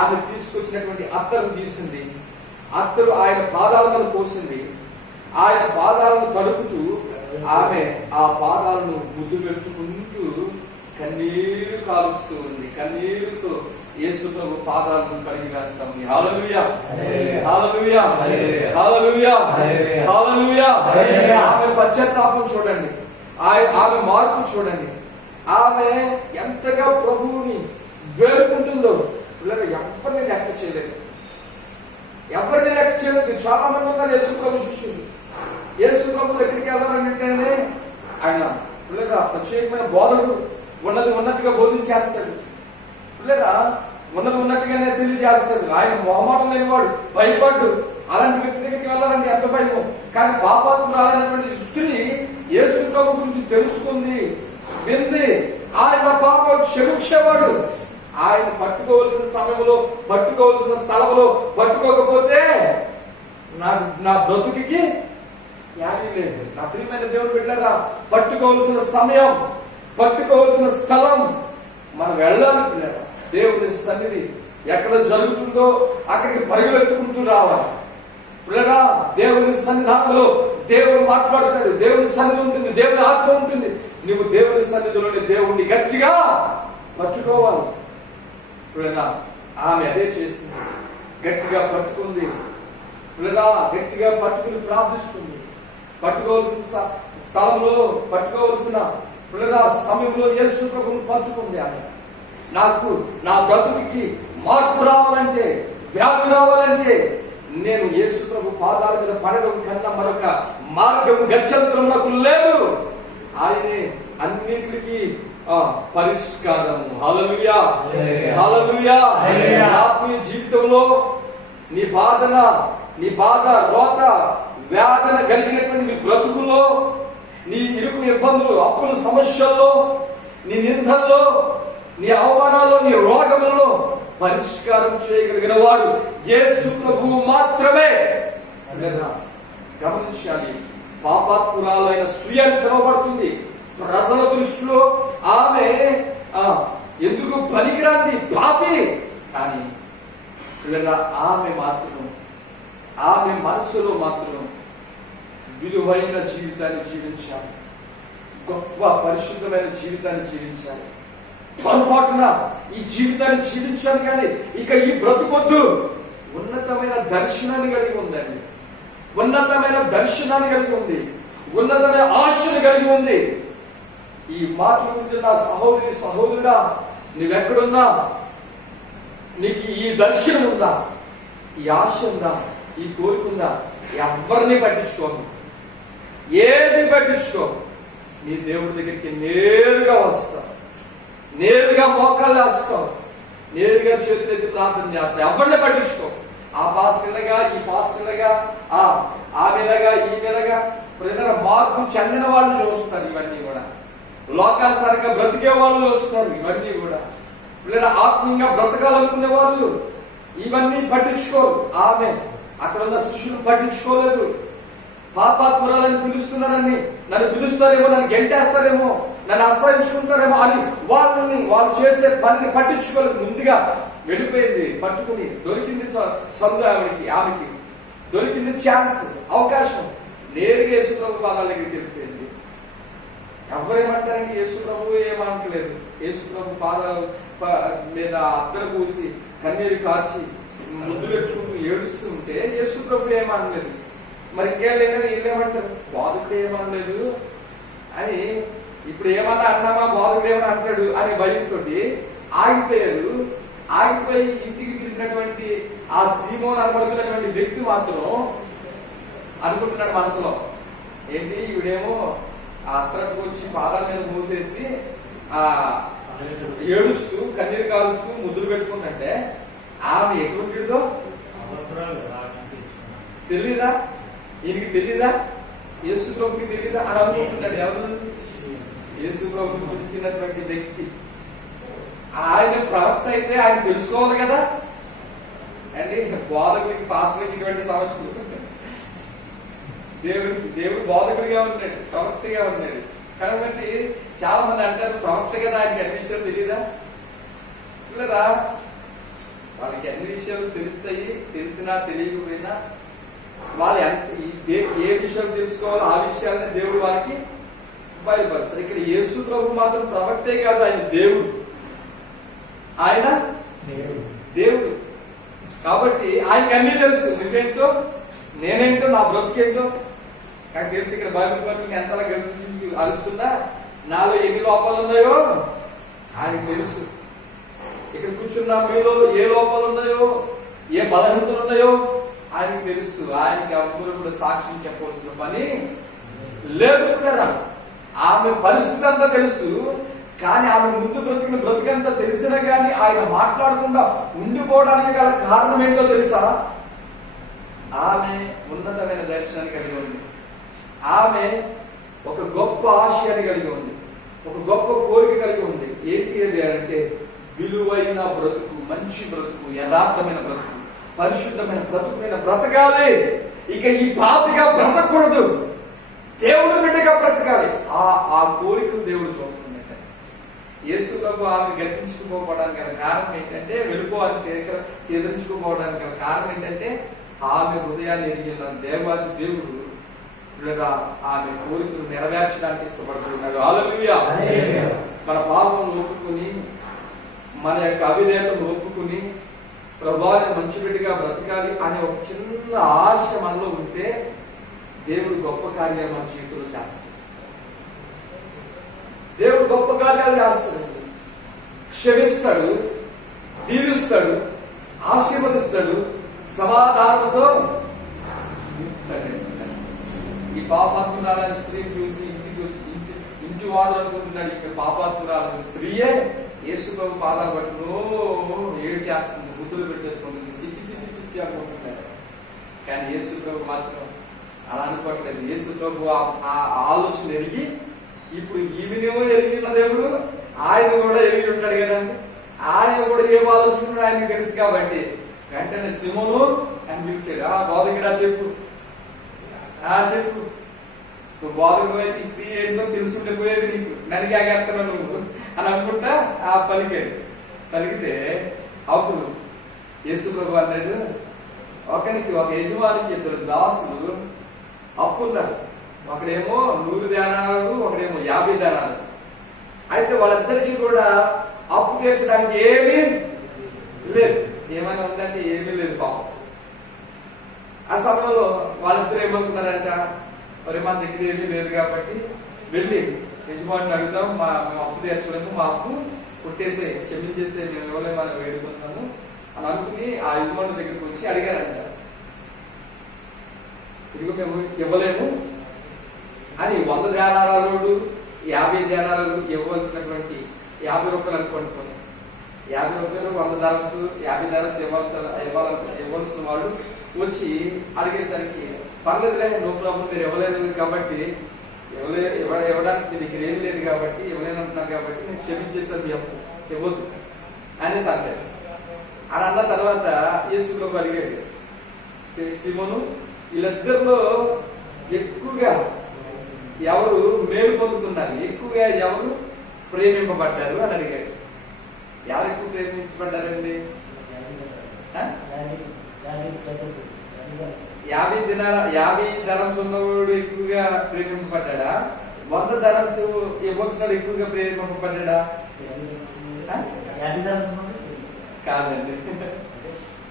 ఆమె తీసుకొచ్చినటువంటి అత్తరు తీసింది. అత్తరు ఆయన పాదాల మీద పోసింది. ఆయన పాదాలను తడుపుతూ ఆమె ఆ పాదాలను ముద్దు పెట్టుకుంటూ కన్నీరు కాలుస్తూ ఉంది. కన్నీరుతో యేసు ప్రభు పాదాలను కడిగి వేస్తా ఉంది. హల్లెలూయా, హల్లెలూయా, హల్లెలూయా, హల్లెలూయా. ఆమె పశ్చాత్తాపం చూడండి, ఆమె మార్పు చూడండి. ఆమె ఎంతగా ప్రభువుని వేడుకుంటుందో ఎవరిని లెక్క చేయలేదు. చాలా మంది ఉన్నారు యేసు ప్రభు శిష్యులు. యేసు ప్రభు దగ్గరికి వెళ్ళాలంటే ఆయన ప్రత్యేకమైన బోధకుడు, ఉన్నది ఉన్నట్టుగా బోధించేస్తాడు లేదా ఉన్నది ఉన్నట్టుగానే తెలియజేస్తాడు. ఆయన మొహమాటం లేనివాడు, భయపడ్డు. అలాంటి వ్యక్తి దగ్గరికి వెళ్ళాలంటే ఎంత భయమో. కానీ పాపాత్మురాలైనటువంటి స్త్రీ యేసు ప్రభు గురించి తెలుసుకుంది, వింది. ఆయన పాపం క్షమించేవాడు. ఆయన పట్టుకోవలసిన సమయంలో, పట్టుకోవలసిన స్థలంలో పట్టుకోకపోతే నా బ్రతుకి యాగి లేదు. నా ప్రియమైన దేవుడు బిడ్డలారా, పట్టుకోవలసిన సమయం, పట్టుకోవలసిన స్థలం మనం వెళ్ళాలి పిల్లరా. దేవుని సన్నిధి ఎక్కడ జరుగుతుందో అక్కడికి పరుగులెత్తుకుంటూ రావాలి పిల్లరా. దేవుని సన్నిధానంలో దేవుడు మాట్లాడతాడు, దేవుని సన్నిధి ఉంటుంది, దేవుని ఆత్మ ఉంటుంది. నువ్వు దేవుని సన్నిధిలోని దేవుణ్ణి గట్టిగా పట్టుకోవాలి పిల్లరా. ఆమె అదే చేసింది, గట్టిగా పట్టుకుంది పిల్లరా. గట్టిగా పట్టుకుని ప్రార్థిస్తుంది. పట్టుకోవాల్సిన స్థలంలో, పట్టుకోవాల్సిన పిల్లరా సమయంలో యేసు ప్రభువును పంచుకుంది. ఆమె నాకు నా బ్రతుకి మార్పు రావాలంటే, వ్యాధి రావాలంటే నేను యేసు ప్రభు పాదాల మీద పడడం కన్నా మరొక మార్గం గత్యంతరం నాకు లేదు. ఆయనే అన్నిటికీ పరిష్కారం. హల్లెలూయా, హల్లెలూయా. ఆత్మీయ జీవితంలో నీ బాధ, రోత, వేదన కలిగినటువంటి నీ బ్రతుకుల్లో, నీ ఇరుకు ఇబ్బందులు, అప్పుల సమస్యల్లో, నీ నిందల్లో, నీ అవమానాల్లో, నీ రోగములలో పరిష్కారం చేయగలిగిన వాడు యేసు ప్రభువు మాత్రమే. గమనించాలి. పాపాత్మురాలైన స్త్రీ అని పిలువబడుతుంది ప్రజల దృష్టిలో. ఆమె ఎందుకు పనికిరాంది, పాపి. కానీ ఆమె మనసులో మాత్రం విలువైన జీవితాన్ని జీవించాలి, గొప్ప పరిశుద్ధమైన జీవితాన్ని జీవించాలి. పొరపాటున ఈ జీవితాన్ని జీవించాలి కానీ ఇక ఈ బ్రతుకొద్దు. ఉన్నతమైన దర్శనాన్ని కలిగి ఉందండి, ఉన్నతమైన దర్శనాన్ని కలిగి ఉంది, ఉన్నతమైన ఆశను కలిగి ఉంది. ఈ మాటలు వింటున్న సహోదరి, సహోదరుడా, నువ్వెక్కడున్నా నీకు ఈ దర్శనం ఉందా, ఈ ఆశ ఉందా, ఈ కోరికుందా? ఎవరిని పట్టించుకోకు, ఏది పట్టించుకోకు. నీ దేవుడి దగ్గరికి నేరుగా వస్తావు, నేరుగా మోకాళ్ళు వేస్తావు, నేరుగా చేతులెత్తి ప్రార్థన చేస్తావు. ఎవరిని పట్టించుకో. ఆ పాస్టర్లుగా, ఈ పాస్టర్లుగా, ఆమెలగా, ఈమెలగా మార్పు చెందిన వాళ్ళు చూస్తారు. ఇవన్నీ కూడా లోకానుసారంగా బ్రతికే వాళ్ళు చూస్తారు. ఇవన్నీ కూడా పిల్లల ఆత్మీయంగా బ్రతకాలనుకునే వాళ్ళు ఇవన్నీ పట్టించుకోరు. ఆమె అక్కడ ఉన్న శిష్యులు పట్టించుకోలేదు. పాపాత్మురాలని పిలుస్తున్నారని, నన్ను పిలుస్తారేమో, నన్ను గెంటేస్తారేమో, నన్ను అసహించుకుంటారేమో అని వాళ్ళు చేసే పనిని పట్టించుకోలేదు. ముందుగా వెళ్ళిపోయింది, పట్టుకుని దొరికింది సందు. ఆమెకి దొరికింది ఛాన్స్, అవకాశం. నేరుగా యేసు ప్రభు పాదాల దగ్గరికి వెళ్ళిపోయింది. ఎవరేమంటారండి? యేసు ప్రభు ఏమనట్లేదు. యేసు ప్రభు పాదాల మీద అద్దరు పూసి కన్నీరు కాచి ముద్దులు పెట్టుకుంటూ ఏడుస్తూ ఉంటే యేసు ప్రభు ఏమనలేదు. మరి వీళ్ళేమంటారు? బాధకుడు ఏమనలేదు అని. ఇప్పుడు ఏమన్నా అన్నామా, బాధకుడు ఏమన్నా అంటాడు అనే భయంతో ఆగిపోయారు. ఆగిపోయి ఇంటికి పిలిచినటువంటి ఆ సీమోను అనబడుతున్నటువంటి వ్యక్తి మాత్రం అనుకుంటున్నాడు మనసులో, ఏంటి ఈవిడేమో ఆ అత్తరకు వచ్చి పాదాల మీద మూసేసి ఏడుస్తూ కన్నీరు కాలుస్తూ ముద్దులు పెట్టుకుందంటే ఆమె ఎటువంటిదో తెలీదా? ఈయనకి తెలీదా? యేసు ప్రభుకి తెలీదా అని అనుకుంటున్నాడు. ఎవరు? యేసు ప్రభుని పిలిచినటువంటి వ్యక్తి. ఆయన ప్రవక్త అయితే ఆయన తెలుసుకోవాలి కదా అండి. బోధకుడికి, పాస్టర్కి ఇటువంటి సమస్యలు. దేవుడు బోధకుడిగా ఉన్నాడు, ప్రవక్తగా ఉన్నాడు. కాబట్టి చాలా మంది అంటారు ప్రవక్త కదా, ఆయనకి అన్ని విషయాలు తెలియదా? చూడరా, వాళ్ళకి అన్ని విషయాలు తెలుస్తాయి. తెలిసినా తెలియకపోయినా వాళ్ళు ఏ విషయాలు తెలుసుకోవాలో ఆ విషయాలని దేవుడు వారికి బయలుపరుస్తారు. ఇక్కడ యేసు ప్రభు మాత్రం ప్రవక్తే కాదు, ఆయన దేవుడు. ఆయన దేవుడు కాబట్టి ఆయనకి అన్నీ తెలుసు. నువ్వేంటో, నేనేంటో, నా బ్రతుకేంటో నాకు తెలుసు. ఇక్కడ బైబిల్ పట్ల ఎంతలా గమనించి అరుస్తుందా, నాలో ఎన్ని లోపాలు ఉన్నాయో ఆయనకు తెలుసు. ఇక్కడ కూర్చున్న మీలో ఏ లోపాలు ఉన్నాయో, ఏ బలహీనతలు ఉన్నాయో ఆయనకు తెలుసు. ఆయనకి ఎవరు కూడా సాక్ష్యం చెప్పవలసిన పని లేదు. ఆమె పరిస్థితి అంతా తెలుసు, కానీ ఆమె ముందు బ్రతికిన బ్రతికంతా తెలిసినా కానీ ఆయన మాట్లాడకుండా ఉండిపోవడానికి గల కారణం ఏంటో తెలుసా? ఆమె ఉన్నతమైన దర్శనాన్ని కలిగి ఉంది. ఆమె ఒక గొప్ప ఆశయాన్ని కలిగి ఉంది. ఒక గొప్ప కోరిక కలిగి ఉంది. ఏంటి అది అంటే విలువైన బ్రతుకు, మంచి బ్రతుకు, యథార్థమైన బ్రతుకు, పరిశుద్ధమైన బ్రతుకుమైన బ్రతకాలి. ఇక ఈ పాపిగా బ్రతకూడదు, దేవుడు బిడ్డగా బ్రతకాలి. ఆ కోరికను దేవుడు చూస్తున్నాడు. యేసు ప్రభు ఆమె గర్తించుకుపోవడానికి గల కారణం ఏంటంటే, వెళ్ళిపోవాలి సేదరించుకుపోవడానికి గల కారణం ఏంటంటే ఆమె హృదయాన్ని ఎరిగిన దేవాది దేవుడు ఆమె కోరికలు నెరవేర్చడానికి ఇష్టపడుతున్నాడు. హల్లెలూయా. మన పాపం ఒప్పుకుని, మన యొక్క అవిధేయతను ఒప్పుకుని ప్రభువుని మంచి బిడ్డగా బ్రతకాలి అనే ఒక చిన్న ఆశ మనలో ఉంటే దేవుడు గొప్ప కార్యాలు మన జీవితంలో చేస్తాడు. దేవుడు గొప్ప కార్యాలు చేస్తాడు. క్షమిస్తాడు, దీవిస్తాడు, ఆశీర్వదిస్తాడు, సమాధానంతో. ఈ పాపాత్మురాలని స్త్రీని చూసి ఇంటి వాడు అనుకుంటున్నాడు, ఇక్కడ పాపాత్మురాలని స్త్రీయే యేసు ప్రభు పాదాలు పట్టును ఏడు చేస్తుంది, బుద్ధులు పెట్టేసుకుంటుంది, చిచ్చి చిచ్చి చిచ్చి అనుకుంటున్నాడు. కానీ యేసు ప్రభు మాత్రం అలా అనుకోవట్లేదు. యేసు ప్రభు ఆ ఆలోచన ఎరిగి, ఇప్పుడు ఈమెనేమో ఎరిగిన దేవుడు ఆయన కూడా ఎరిగి ఉంటాడు కదండి. ఆయన కూడా ఏం ఆలోచన ఆయనకు తెలుసు కాబట్టి వెంటనే సిమోను అని పిలిచాడు. బోధకుడా చెప్పు, చెప్పు, నువ్వు బోధకుడు అయితే స్త్రీ ఏంటో తెలుసుంటే పోయేది, నీకు నన్ను ఆగేస్తున్నావు నువ్వు అని అనుకుంటా పలికితే అప్పుడు యేసు ప్రభు అన్నాడు, ఒక యజమానికి ఇద్దరు దాసులు అప్పున్నారు. ఒకడేమో 100 దేనాలు, ఒకడేమో 50 దేనాలు. అయితే వాళ్ళిద్దరికీ కూడా అప్పు తీర్చడానికి ఏమీ లేదు. ఏమైనా ఉందంటే ఏమీ లేదు పాపం. ఆ సమయంలో వాళ్ళిద్దరు ఏమనుకున్నారంట, మరి మన దగ్గర ఏమీ లేదు కాబట్టి వెళ్ళి యజమాని అడుగుతాం, మేము అప్పు తీర్చలేము, మా అప్పు కొట్టేసే, క్షమించేసే, మేము ఇవ్వలేమని వేడుకుంటున్నాము అని అనుకుని ఆ యజమాని దగ్గరికి వచ్చి అడిగారంట. ఇదిగో మేము ఇవ్వలేము అని 100 దేనారాలు 50 దేనారాలు ఇవ్వవలసినటువంటి 50 రూపాయలు అనుకోండి, 50 రూపాయలు 100 ధరమ్స్ 50 ధరమ్స్ ఇవ్వాల్సిన వాడు వచ్చి అడిగేసరికి, పర్లేదులే, నో ప్రాబ్లం, మీరు ఇవ్వలేదు కాబట్టి ఇవ్వడానికి మీ దగ్గర ఏమి లేదు కాబట్టి ఇవ్వలేనంటున్నారు కాబట్టి నేను క్షమించేసాను, మీ అప్పు ఇవ్వద్దు అనేసి అంటాడు. అని అన్న తర్వాత యేసు ప్రభు అడిగాడు, సీమోను, వీళ్ళిద్దరిలో ఎక్కువగా ఎవరు మేలు పొందుతున్నారు, ఎక్కువగా ఎవరు ప్రేమింపబడ్డారు అని అడిగాడు. ఎవరు ఎక్కువ ప్రేమించబడ్డారండి? 50 ధరమ్స్ ఉన్నవాడు ఎక్కువగా ప్రేమింపబడ్డా? 100 ధరమ్స్ ఇవ్వాల్సినాడు ఎక్కువగా ప్రేమింపబడ్డా? కాదండి,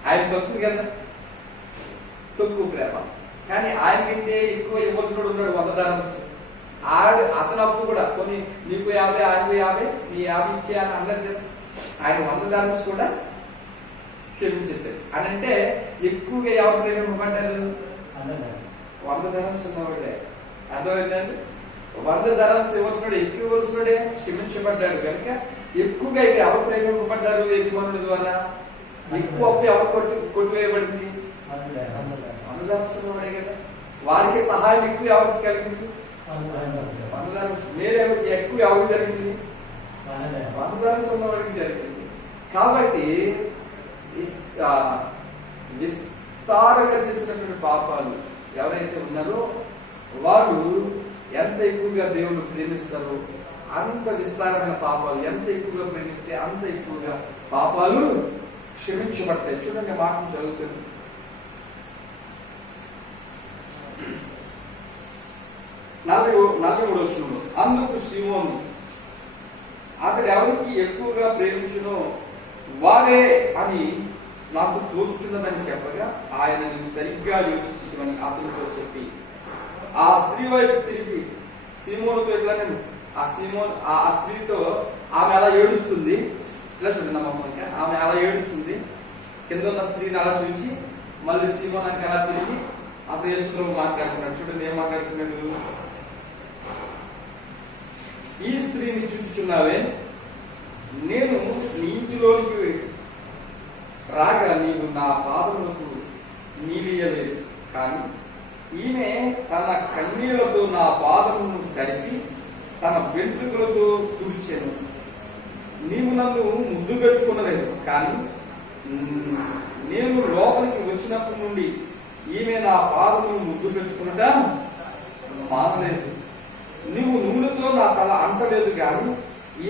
ఆయన తక్కువ కదా, తక్కువ ప్రేమ. కానీ ఆయనకంటే ఎక్కువ ఇవ్వాల్సినాడు ఉన్నాడు 100 ధరమ్స్. అతను అప్పు కూడా కొన్ని, నీకు 50, ఆయనకు 50, నీ 50 ఇచ్చే అని అన్నది కదా. ఆయన 100 ధరమ్స్ కూడా క్షమించేసాడు. అని అంటే ఎక్కువగా ఎవరు ప్రేమింపబడ్డారు? 100 ధరమ్స్ ఉన్నవాడే. అర్థమైందండి? 100 ధరమ్స్ ఇవ్వాల్సినాడు, ఎక్కువ ఇవ్వాల్సినాడే క్షమించబడ్డాడు కనుక ఎక్కువగా ఇక్కడ ఎవరు ప్రేమింపబడ్డారు? యజమానుల ద్వారా ఎక్కువ అప్పు ఎవరు కొట్టివేయబడింది? 100 ధరమ్స్ ఉన్నవాడే కదా. వాడికి సహాయం ఎక్కువ ఎవరికి కలిగింది? 100 ధరమ్స్. మేలు ఎక్కువ ఎవరికి జరిగింది? 100 ధరమ్స్ ఉన్నవాడికి జరిగింది. కాబట్టి విస్తారంగా చేసినటువంటి పాపాలు ఎవరైతే ఉన్నారో వాళ్ళు ఎంత ఎక్కువగా దేవుని ప్రేమిస్తారో అంత విస్తారమైన పాపాలు, ఎంత ఎక్కువగా ప్రేమిస్తే అంత ఎక్కువగా పాపాలు క్షమించబడతాయి. చూడండి, మాటను చదువుతుంది. నలభై 3 అందుకు సీమోను, అతడు ఎవరికి ఎక్కువగా ప్రేమించునో వాడే అని నాకు తోచుతున్నదని చెప్పగా ఆయన నువ్వు సరిగ్గా యోచించమని అతనితో చెప్పి ఆ స్త్రీ వైపు తిరిగి సీమోనుతో ఎట్లా ఆ స్త్రీతో ఆమె అలా ఏడుస్తుంది. ఇట్లా చూడండి అమ్మమ్మకి, ఆమె అలా ఏడుస్తుంది. కింద ఉన్న స్త్రీని అలా చూసి మళ్ళీ సీమోనానికి అలా తిరిగి అప్పుడు యేసు ప్రభు మాట్లాడుతున్నాడు. చూడండి ఏం మాట్లాడుతున్నాడు? ఈ స్త్రీని చూచుచున్నావే, నేను నీ ఇంటిలోనికి రాగా నీవు నా పాదములకు నీలియలేదు, కానీ ఈమె తన కన్నీళ్లతో నా పాదమును తడిపి తన వెంట్రుకలతో తుడిచెను. నీవు నన్ను ముద్దు పెట్టుకునలేదు, కానీ నేను లోపలికి వచ్చినప్పటి నుండి ఈమె నా పాదమును ముద్దు పెట్టుకున్నట మానలేదు. నువ్వు నూనెతో నా తల అంటలేదు, కానీ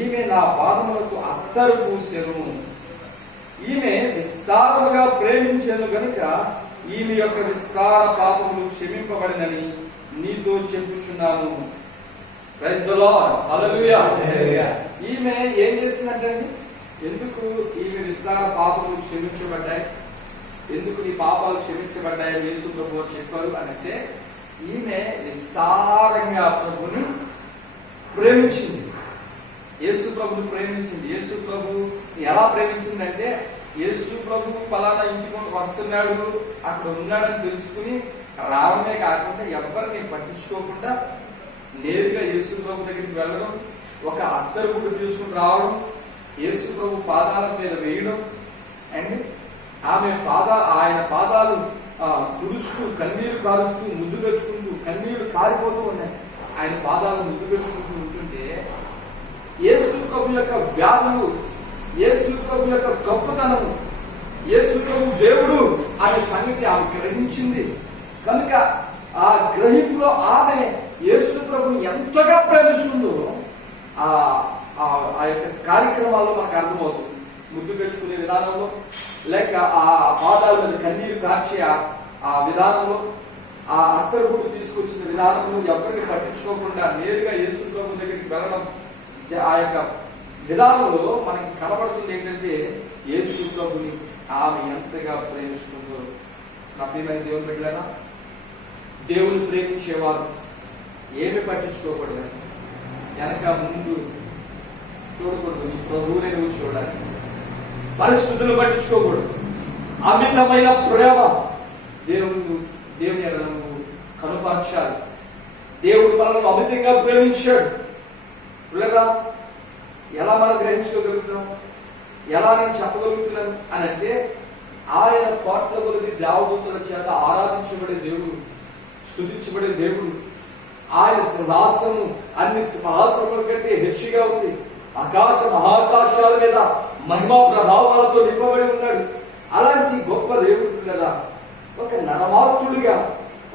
ఈమె నా పాదములకు అత్తరు పూసెను. ఈమె విస్తారముగా ప్రేమించెను గనుక ఈమె యొక్క విస్తార పాపములు క్షమింపబడినని నీతో చెప్పుచున్నాను. ప్రైజ్ ది లార్డ్, హల్లెలూయా. ఈమె ఏం చేస్తుందంటే, ఎందుకు ఈమె విస్తార పాపములు క్షమించబడ్డాయి, ఎందుకు నీ పాపాలు క్షమించబడ్డాయని యేసు ప్రభువు చెప్పారు అని అంటే, ఈమె విస్తారంగా ప్రభుని ప్రేమించింది. యేసు ప్రభుని ప్రేమించింది. యేసు ప్రభు ఎలా ప్రేమించిందంటే, యేసు ప్రభు పలానా ఇంటికి వస్తున్నాడు, అక్కడ ఉన్నాడని తెలుసుకుని రావడమే కాకుండా ఎవరిని పట్టించుకోకుండా నేరుగా యేసు ప్రభు దగ్గరికి వెళ్ళడం, ఒక అత్తరు గుడ్డు తీసుకుని రావడం, యేసు ప్రభు పాదాల మీద వేయడం, అండ్ ఆయన పాదాలు తుడుస్తూ కన్నీరు కారుస్తూ ముద్దు పెట్టుకుంటూ కన్నీరు కారిపోతూ ఉన్నాయి. ఆయన పాదాలను ముద్దు పెట్టుకుంటూ ఉంటుంటే యేసు ప్రభు యొక్క వ్యాధులు, యేసు ప్రభు యొక్క గొప్పతనము, యేసు ప్రభు దేవుడు అనే సంగతి ఆమె గ్రహించింది. కనుక ఆ గ్రహింపులో ఆమె యేసు ప్రభుని ఎంతగా ప్రేమిస్తుందో ఆ యొక్క కార్యక్రమాల్లో మనకు అర్థమవుతుంది. ముద్దు పెట్టుకునే విధానంలో, లేక ఆ పాదాల మీద కన్నీరు కార్చే ఆ విధానంలో, ఆ అత్తరుగుడు తీసుకొచ్చిన విధానంలో ఎవరిని పట్టించుకోకుండా నేరుగా యేసు ప్రభు దగ్గరికి వెళ్ళడం, ఆ యొక్క విధానంలో మనకి కనబడుతుంది ఏంటంటే యేసు ప్రభుని ఆమె ఎంతగా ప్రేమిస్తుందో. నా ప్రియమైన దేవుని బిడ్డలారా, దేవుని ప్రేమించేవారు ఏమి పట్టించుకోకూడదు, వెనక ముందు చూడకూడదు. నీ ప్రభువునే నువ్వు చూడాలి, పరిస్థితులు పట్టించుకోకూడదు. అమితమైన ప్రేమ దేవుని ఎడల నువ్వు కనుపరచాలి. దేవుడు మనల్ని అమితంగా ప్రేమించాడు. పిల్లగా ఎలా మనం గ్రహించుకోగలుగుతాం, ఎలా నేను చెప్పగలుగుతున్నాను అని అంటే, ఆయన కోట్ల కొలది దేవదూతల చేత ఆరాధించబడే దేవుడు, స్తుతించబడే దేవుడు. ఆయన సింహాసనము అన్ని సింహాసనముల కంటే హెచ్చుగా ఉంది. ఆకాశ మహాకాశాల మీద మహిమా ప్రభావాలతో నింపబడి ఉన్నాడు. అలాంటి గొప్ప దేవుడు కదా ఒక నరమాత్రుడిగా,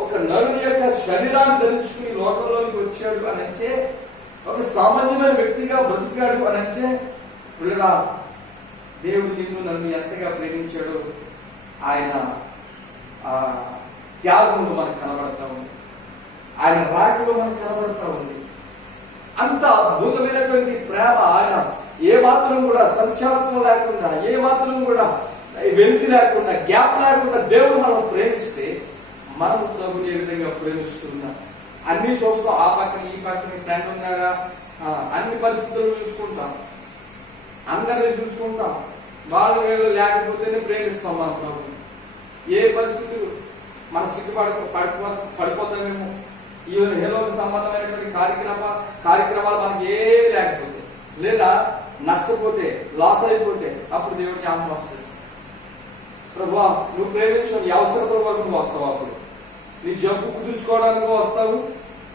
ఒక నరుని యొక్క శరీరాన్ని ధరించుకుని లోకంలోనికి వచ్చాడు అని అంటే, ఒక సామాన్యమైన వ్యక్తిగా బ్రతికాడు అని అంటే, పిల్లగా దేవుడు నిన్ను నన్ను ఎంతగా ప్రేమించాడో ఆయన త్యాగంలో మనకు కనబడతా ఉంది, ఆయన రాకలో మనకు కనబడతా ఉంది. అంత అద్భుతమైనటువంటి ప్రేమ. ఆయన ఏ మాత్రం కూడా సంచాలత్వం లేకుండా, ఏ మాత్రం కూడా వెలితి లేకుండా, గ్యాప్ లేకుండా దేవుడు మనం ప్రేమిస్తే మనం ప్రభుని ఏ విధంగా ప్రేమిస్తున్నాం. అన్ని చూస్తాం, ఆ పక్కన ఈ పక్కన ఫ్రెండ్ ఉన్నారా, అన్ని పరిస్థితులు చూసుకుంటాం, అందరినీ చూసుకుంటాం. వాళ్ళు వీళ్ళు లేకపోతేనే ప్రేమిస్తాం మన ప్రభుని. ఏ పరిస్థితులు మన పడిపోతామేమో, ఈవెన్ హేలోకి సంబంధమైనటువంటి కార్యక్రమాలు మనకి ఏమి లేకపోతే, లేదా నష్టపోతే, లాస్ అయిపోతే, అప్పుడు దేవుడికి జ్ఞాపకం వస్తుంది. ప్రభువా నువ్వు ప్రేమించు, నీ అవసరత వరకు నువ్వు వస్తావు. అప్పుడు నీ జబ్బు కుదుర్చుకోవడానికి వస్తావు,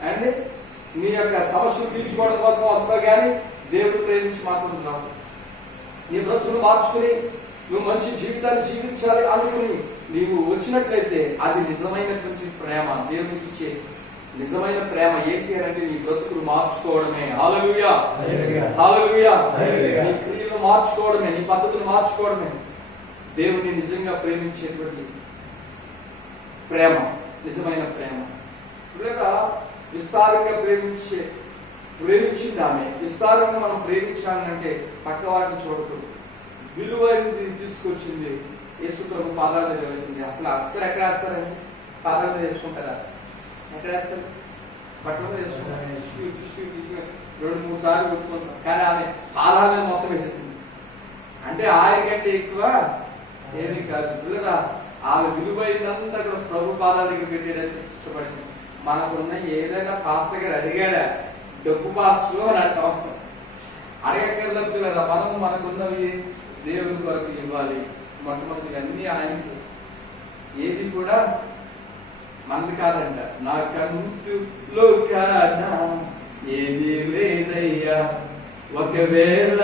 అండ్ నీ యొక్క సమస్యలు తీర్చుకోవడం కోసం వస్తావు, కానీ దేవుడు ప్రేమించి మాత్రం రావు. నీ బ్రతుకును మార్చుకుని నువ్వు మంచి జీవితాన్ని జీవించాలి అనుకుని నీవు వచ్చినట్లయితే అది నిజమైనటువంటి ప్రేమ. దేవునికి ఇచ్చే నిజమైన ప్రేమ ఏంటి అంటే నీ బ్రతుకులు మార్చుకోవడమే. హల్లెలూయా, హల్లెలూయా. నీ క్రియలు మార్చుకోవడమే, నీ పద్ధతులు మార్చుకోవడమే దేవుని నిజంగా ప్రేమించేటువంటి ప్రేమ, నిజమైన ప్రేమ. లేదా విస్తారంగా ప్రేమించింది ఆమె. విస్తారంగా మనం ప్రేమించాలంటే పక్క వారిని చూడకూడదు. విలువైనది తీసుకొచ్చింది, యేసు ప్రభు పాదాల మీద వేసింది. అసలు అత్తరు ఎక్కడ వేస్తారని? పాదాల మీద వేసుకుంటారా? ఎక్కడ వేస్తారు? బట్టల మీద వేసుకుంటారు. 2-3 సార్లు కొట్టుకుంటాం, కానీ ఆమె పాదాల మీద మొత్తం వేసేసింది. అంటే ఆయన కంటే ఎక్కువ ఏమీ కాదు. లేదా ఆమె విలువైనంతా ప్రభు పాదాల దగ్గర పెట్టేయడానికి ఇష్టపడింది. మనకున్న ఏదైనా పాస్టర్ గారు అడిగాడా డబ్బు పాస్టర్ అని అంటాం. అడగక్కర్లేదు. మనం మనకున్నవి దేవుని కొరకు ఇవ్వాలి. మొట్టమొదటి అన్ని ఆయనకి, ఏది కూడా మనది కాదంట. నా కంటులో కాదా ఏది లేదయ్యా, ఒకవేళ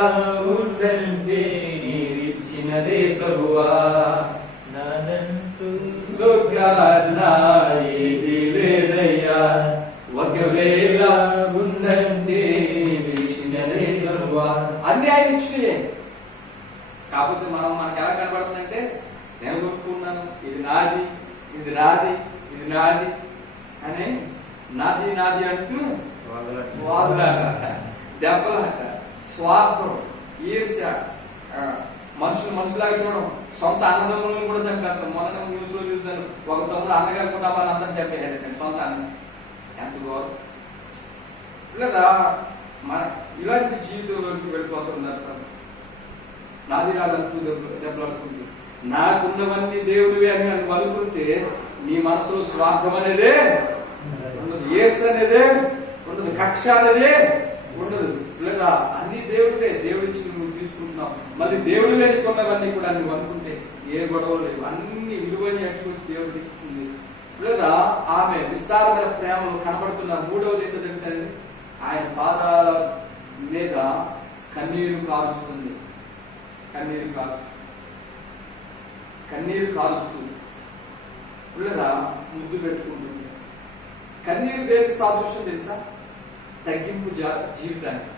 ఉందంటే నీరిచ్చినదే ప్రభువా. నాదంటూ కాదా ఏది లేదయ్యా, ఒకవేళ ఉందంటే నీరిచ్చినదే ప్రభువా. అన్ని ఆయన ఇచ్చినయే. కాకపోతే మనకు ఎలా కనబడుతుందంటే, నేను కొట్టుకున్నాను, ఇది నాది, ఇది నాది, ఇది నాది అని నాది నాది అంటూ వాదులాట, దెబ్బలాట, స్వార్థం, ఈర్ష్య, మనుషులాగా చూడడం, సొంత అన్నదమ్ములను కూడా చంపేస్తాం. మొన్న న్యూస్ లో చూసాను, ఒక తమ్ముడు అన్నగారి కుటుంబాన్ని అందరూ చంపేయాడు, సొంత అన్న. ఎంత గౌరవం లేదా! మన ఇలాంటి జీవితంలోకి వెళ్ళిపోతున్నారు. నాది రాదంటూ దెబ్బలాడుకుంటూ, నాకున్నవన్నీ దేవుడివి అని అనుకుంటే నీ మనసులో స్వార్థం అనేదే ఉండదు, ఏసు అనేదే ఉండదు, కక్ష అనేదే ఉండదు. లేదా అన్ని దేవుడే, దేవుడి నుంచి నువ్వు తీసుకుంటున్నావు. మళ్ళీ దేవుడి వెనుకున్నవన్నీ కూడా నువ్వు అనుకుంటే ఏ గొడవ లేవు, అన్ని విలువని అట్టుకొచ్చి దేవుడికి ఇస్తుంది. లేదా ఆమె విస్తారమైన ప్రేమలు కనబడుతున్న మూడవది ఏంటో తెలుసండి, ఆయన పాదాల మీద కన్నీరు కారుస్తుంది. కన్నీరు కారుస్తూ లేదా ముద్దు పెట్టుకుంటుంది. కన్నీరు దేనికి సాదృశ్యం తెలుసా? తగ్గింపు జీవితానికి.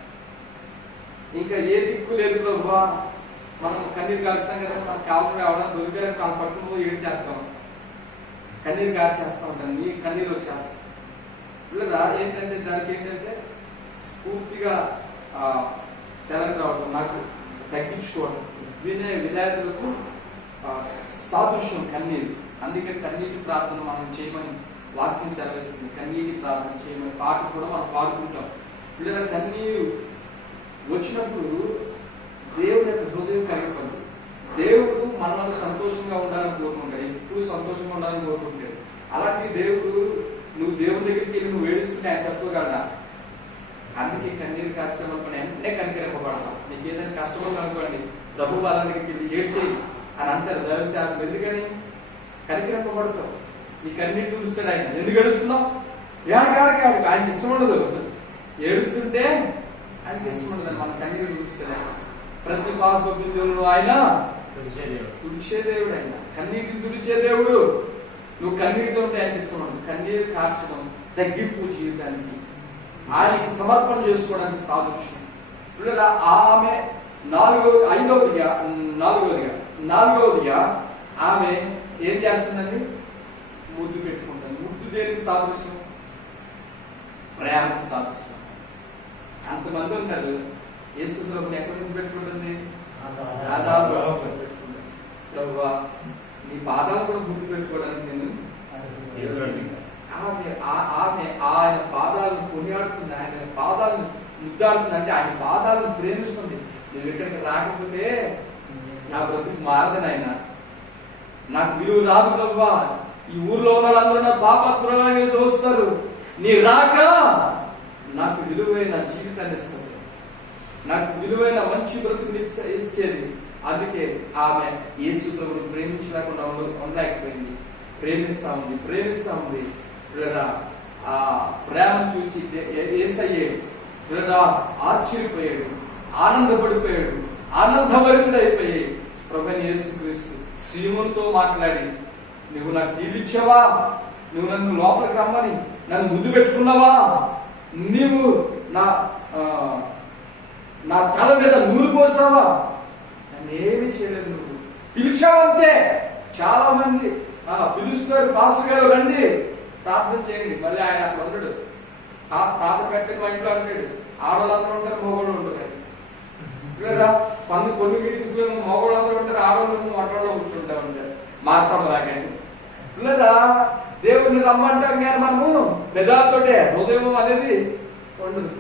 ఇంకా ఏ దిక్కు లేదు ప్రభువా, మనం కన్నీరు కారుస్తాం కదా, మనం కావాలి ఎవరైనా దొరికారని మనం పట్టుకుని ఏడు చేస్తాం, కన్నీరు కార్చేస్తూ ఉంటాం, నీ కన్నీరు వచ్చేస్తాం. లేదా ఏంటంటే దానికి ఏంటంటే పూర్తిగా సెలెక్ట్ అవడం, నాకు తగ్గించుకోవడం, విధేయతలకు సాదృశ్యం కన్నీరు. అందుకే కన్నీటి ప్రార్థన మనం చేయమని వాక్యం సెలవిస్తుంది. కన్నీటి ప్రార్థన చేయమని పాట కూడా మనం పాడుకుంటాం. లేదా కన్నీరు వచ్చినప్పుడు దేవుని యొక్క హృదయం కరిగిపోతుంది. దేవుడు మనల్ని సంతోషంగా ఉండాలని కోరుకుంటాడు, ఎప్పుడు సంతోషంగా ఉండాలని కోరుకుంటాడు. అలాంటి దేవుడు, నువ్వు దేవుని దగ్గరికి వెళ్ళి నువ్వు ఏడుస్తుంటే ఆయన తట్టుకోగలడా? అందుకే కన్నీరు కార్యక్రమం వెంటనే కనికరింపబడతాం. నీకు ఏదైనా కష్టం అనుకోండి, ప్రభు వాళ్ళ దగ్గరికి వెళ్ళి ఏడ్చేయి అని అంటారు దైవసేవకులు. ఎందుకని? కనికరింపబడతావు. నీ కన్నీరు చూస్తాడు ఆయన. ఎందుకు ఏడుస్తున్నావు? కాడికి ఆయనకి ఇష్టం ఉండదు. ఏడుస్తుంటే ఆయనకి ఇష్టం ఉండదు. మన కన్నీరు చూస్తాడు ఆయన. ప్రతి పాపబిందువులను ఆయన తుడిచే దేవుడు. ఆయన కన్నీటిని తుడిచే దేవుడు. నువ్వు కన్నీటితో ఉంటే ఆయనకి ఇష్టం ఉండదు. కన్నీరు కార్చడం తగ్గింపు జీవితానికి, ఆయనకి సమర్పణ చేసుకోవడానికి సాదృశ్యం. లేదా ఆమె నాలుగవదిగా ఆమె ఏం చేస్తుందండి? ముద్దు పెట్టుకుంటుంది. ముద్దు దేనికి సాదృశ్యం? ప్రేమకి సాదృశ్యం. అంతమంది ఉన్నారు, యేసు ప్రభుని ఎక్కడి నుంచి పెట్టుకుంటుంది? ప్రభువా నీ పాదాలు కూడా గుర్తు పెట్టుకోవడానికి నేను ఆమె ఆయన పాదాలను కొనియాడుతుంది, ఆయన పాదాలను ముద్దాడుతుంది. అంటే ఆయన పాదాలను ప్రేమిస్తుంది. నువ్వు ఇక్కడికి రాకపోతే నా బ్రతుకు మారదని, ఆయన నాకు విలువ రాదు ప్రభువా, ఈ ఊర్లో ఉన్న వాళ్ళందరూ నా పాపాత్మురాలని చూస్తారు, నీ రాక నాకు విలువైన జీవితాన్ని ఇస్తుంది, నాకు విలువైన మంచి బ్రతుకుని ఇచ్చేది. అందుకే ఆమె యేసు ప్రభుని ప్రేమించలేకుండా ఉండలేకపోయింది. ప్రేమిస్తా ఉంది. ఆ ప్రేమను చూసి యేసయ్యే ఆశ్చర్యపోయాడు, ఆనందపడిపోయాడు, ఆనందభరితుడైపోయి ప్రభువైన యేసుక్రీస్తు సీమోనుతో మాట్లాడి, నువ్వు నాకు నీళ్ళు ఇచ్చావా? నువ్వు నన్ను లోపలికి రమ్మని నన్ను ముద్దు పెట్టుకున్నావా? నీవు నా తల మీద నూరు పోసావా? నన్ను ఏమీ చేయలేదు. నువ్వు పిలిచావంతే. చాలా మంది పిలుస్తున్నారు, పాస్టర్ గారు రండి ప్రార్థన చేయండి. మళ్ళీ ఆయన అక్కడ ఉండడు. ప్రార్థన పెట్టండి మా ఇంట్లో అంటాడు. ఆడవాళ్ళందరూ ఉంటారు, మగవాళ్ళు ఉంటారు. లేదా కొన్ని మీటింగ్స్ లో మగవాళ్ళందరూ ఉంటారు, ఆడవాళ్ళు మొట్టలో కూర్చుంటా ఉంటారు, మాత్రం లాగండి. లేదా దేవుడిని రమ్మంటాం కానీ మనము పెదాలతోటే, హృదయం అనేది ఉండదు.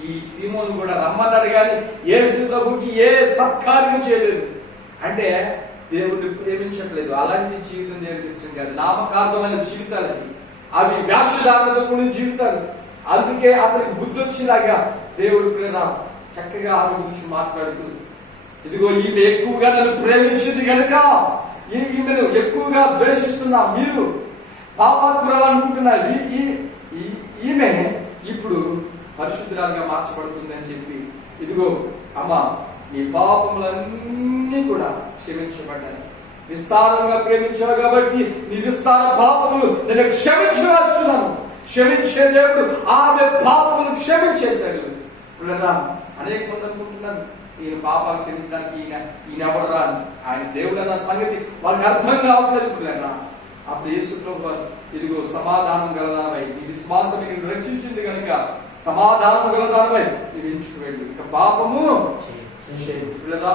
ఈ సీమోను కూడా రమ్మన్నాడు కానీ యేసు ప్రభుకి ఏ సత్కార్యం చేయలేదు. అంటే దేవుడిని ప్రేమించట్లేదు. అలాంటి జీవితం దేవుడికి ఇష్టం కాదు. నామకార్థమైన జీవితాలు అవి వ్యాసదారులతో కూడిన జీవితాలు. అందుకే అతనికి బుద్ధి వచ్చేలాగా దేవుడు ప్రేమ చక్కగా ఆమె గురించి మాట్లాడుతూ, ఇదిగో ఈమె ఎక్కువగా నన్ను ప్రేమించింది కనుక ఈమెను ఎక్కువగా ద్వేషిస్తున్నా, మీరు పాపాత్మురాలు అనుకుంటున్నారు, ఈమె ఇప్పుడు పరిశుద్ధురాలుగా మార్చబడుతుంది అని చెప్పి, ఇదిగో అమ్మ నీ పాపములన్నీ కూడా క్షమించబడ్డాయి. విస్తారంగా ప్రేమించావు కాబట్టి నీ విస్తార పాపములు నేను క్షమించి వేస్తున్నాను. క్షమించే దేవుడు ఆమె పాపములు క్షమించేశాడు. అనేక మంది అనుకుంటున్నారు ఈయన పాపాలు క్షమించడానికి ఈయన ఎవడరా, ఆయన దేవుడు అన్న సంగతి వాళ్ళకి అర్థం కావట్లేదు. పిల్లరా అప్పుడు యేసు ప్రభువు ఇదిగో సమాధానం గలదానమై నీ విశ్వాసం నిన్ను రక్షించింది కనుక సమాధానం గలదానమై నీవు ఇంచుకు వెళ్ళు, ఇక పాపము పిల్లరా.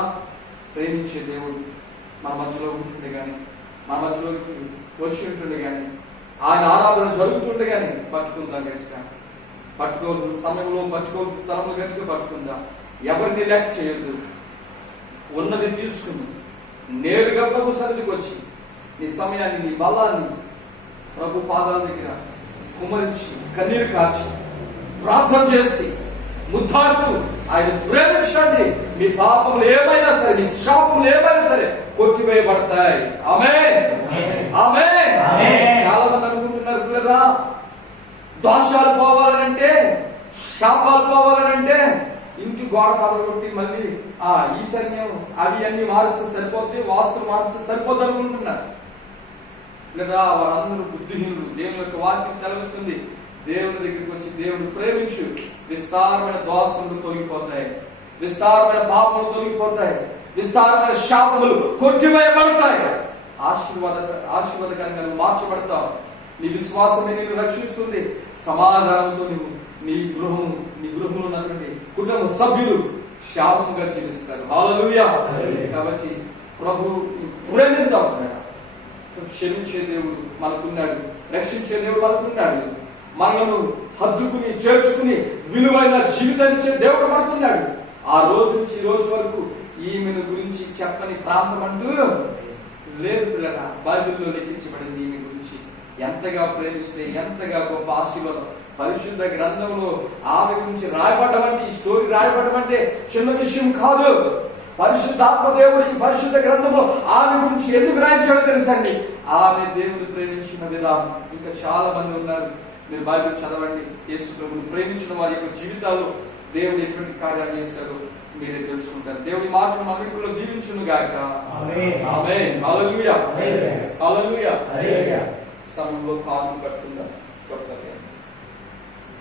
ప్రేమించే దేవుడు మన మధ్యలో ఉంటుండే కానీ, మన మధ్యలోకి వచ్చి ఉంటుండే కానీ, ఆయన ఆరాధన జరుగుతుండే కానీ పట్టుకుందాం గట్టిగా. పట్టుకోవాల్సిన సమయంలో పట్టుకోవాల్సిన స్థలంలో గట్టిగా పట్టుకుందాం. ఎవరిని లెక్క చేయొద్దు. ఉన్నది తీసుకుని నేరుగా ప్రభు సన్నిధికి వచ్చి నీ సమయాన్ని నీ బలాన్ని ప్రభు పాదాల దగ్గర కుమరించి కన్నీరు కాచి ప్రార్థన చేసి ముద్దాడుతూ ఆయన ప్రేమించండి. మీ పాపములు ఏమైనా సరే, మీ శాపములు ఏమైనా సరే కొట్టివేయబడతాయి. ఆమేన్ ఆమేన్. చాలా మంది అనుకుంటున్నారు పిల్లరా, దోషాలు పోవాలనంటే, శాపాలు పోవాలనంటే ఇంటి గోడ పగలగొట్టి మళ్ళీ ఈశాన్యం అవి అన్ని మారుస్తే సరిపోద్ది, వాస్తులు మారుస్తే సరిపోద్ది అనుకుంటున్నారు. లేదా వారందరూ బుద్ధిహీనులు. దేవుని యొక్క వాక్యం సెలవిస్తుంది, దేవుని దగ్గరికి వచ్చి దేవుని ప్రేమించు, విస్తారమైన దోషములు తొలగిపోతాయి, విస్తారమైన పాపములు తొలగిపోతాయి, విస్తారమైన శాపములు కొట్టివేయబడతాయి. ఆశీర్వాదకరంగా మార్చబడతావు. నీ విశ్వాసమే నిన్ను రక్షిస్తుంది. సమాధానంతో నువ్వు నీ గృహంలో ఉన్నటువంటి కుటుంబ సభ్యులు క్షేమంగా జీవిస్తారు. హల్లెలూయా. కాబట్టి ప్రభు ప్రేమిద్దాం. క్షమించే దేవుడు మనకున్నాడు, రక్షించే దేవుడు మనకున్నాడు, మనలను హద్దుకుని చేర్చుకుని విలువైన జీవితాన్ని ఇచ్చే దేవుడు మనకున్నాడు. ఆ రోజు నుంచి ఈ రోజు వరకు ఈమెను గురించి చెప్పని ప్రాంతం అంటూ లేదు పిల్లల. బైబిల్లో లిఖించబడింది ఈమె గురించి. ఎంతగా ప్రేమిస్తే ఎంతగా గొప్ప ఆశీర్వాదం. పరిశుద్ధ గ్రంథంలో ఆమె గురించి రాయబడడం అంటే, ఈ స్టోరీ రాయబడడం అంటే చిన్న విషయం కాదు. పరిశుద్ధాత్మ దేవుడు ఈ పరిశుద్ధ గ్రంథంలో ఆమె గురించి ఎందుకు రాయించాడో తెలుసండి. ఆమె దేవుడు ప్రేమించిన విధానం. ఇంకా చాలా మంది ఉన్నారు, మీరు బైబిల్ చదవండి. యేసు ప్రభువుని ప్రేమించిన వారి యొక్క జీవితాలు దేవుడు ఎటువంటి కార్యాలు చేశారో మీరే తెలుసుకుంటారు. దేవుడి మాటను మా వీటిలో దీవించును గాక. ఆమేన్. హల్లెలూయా. హల్లెలూయా. సమయంలో కాలు కట్టు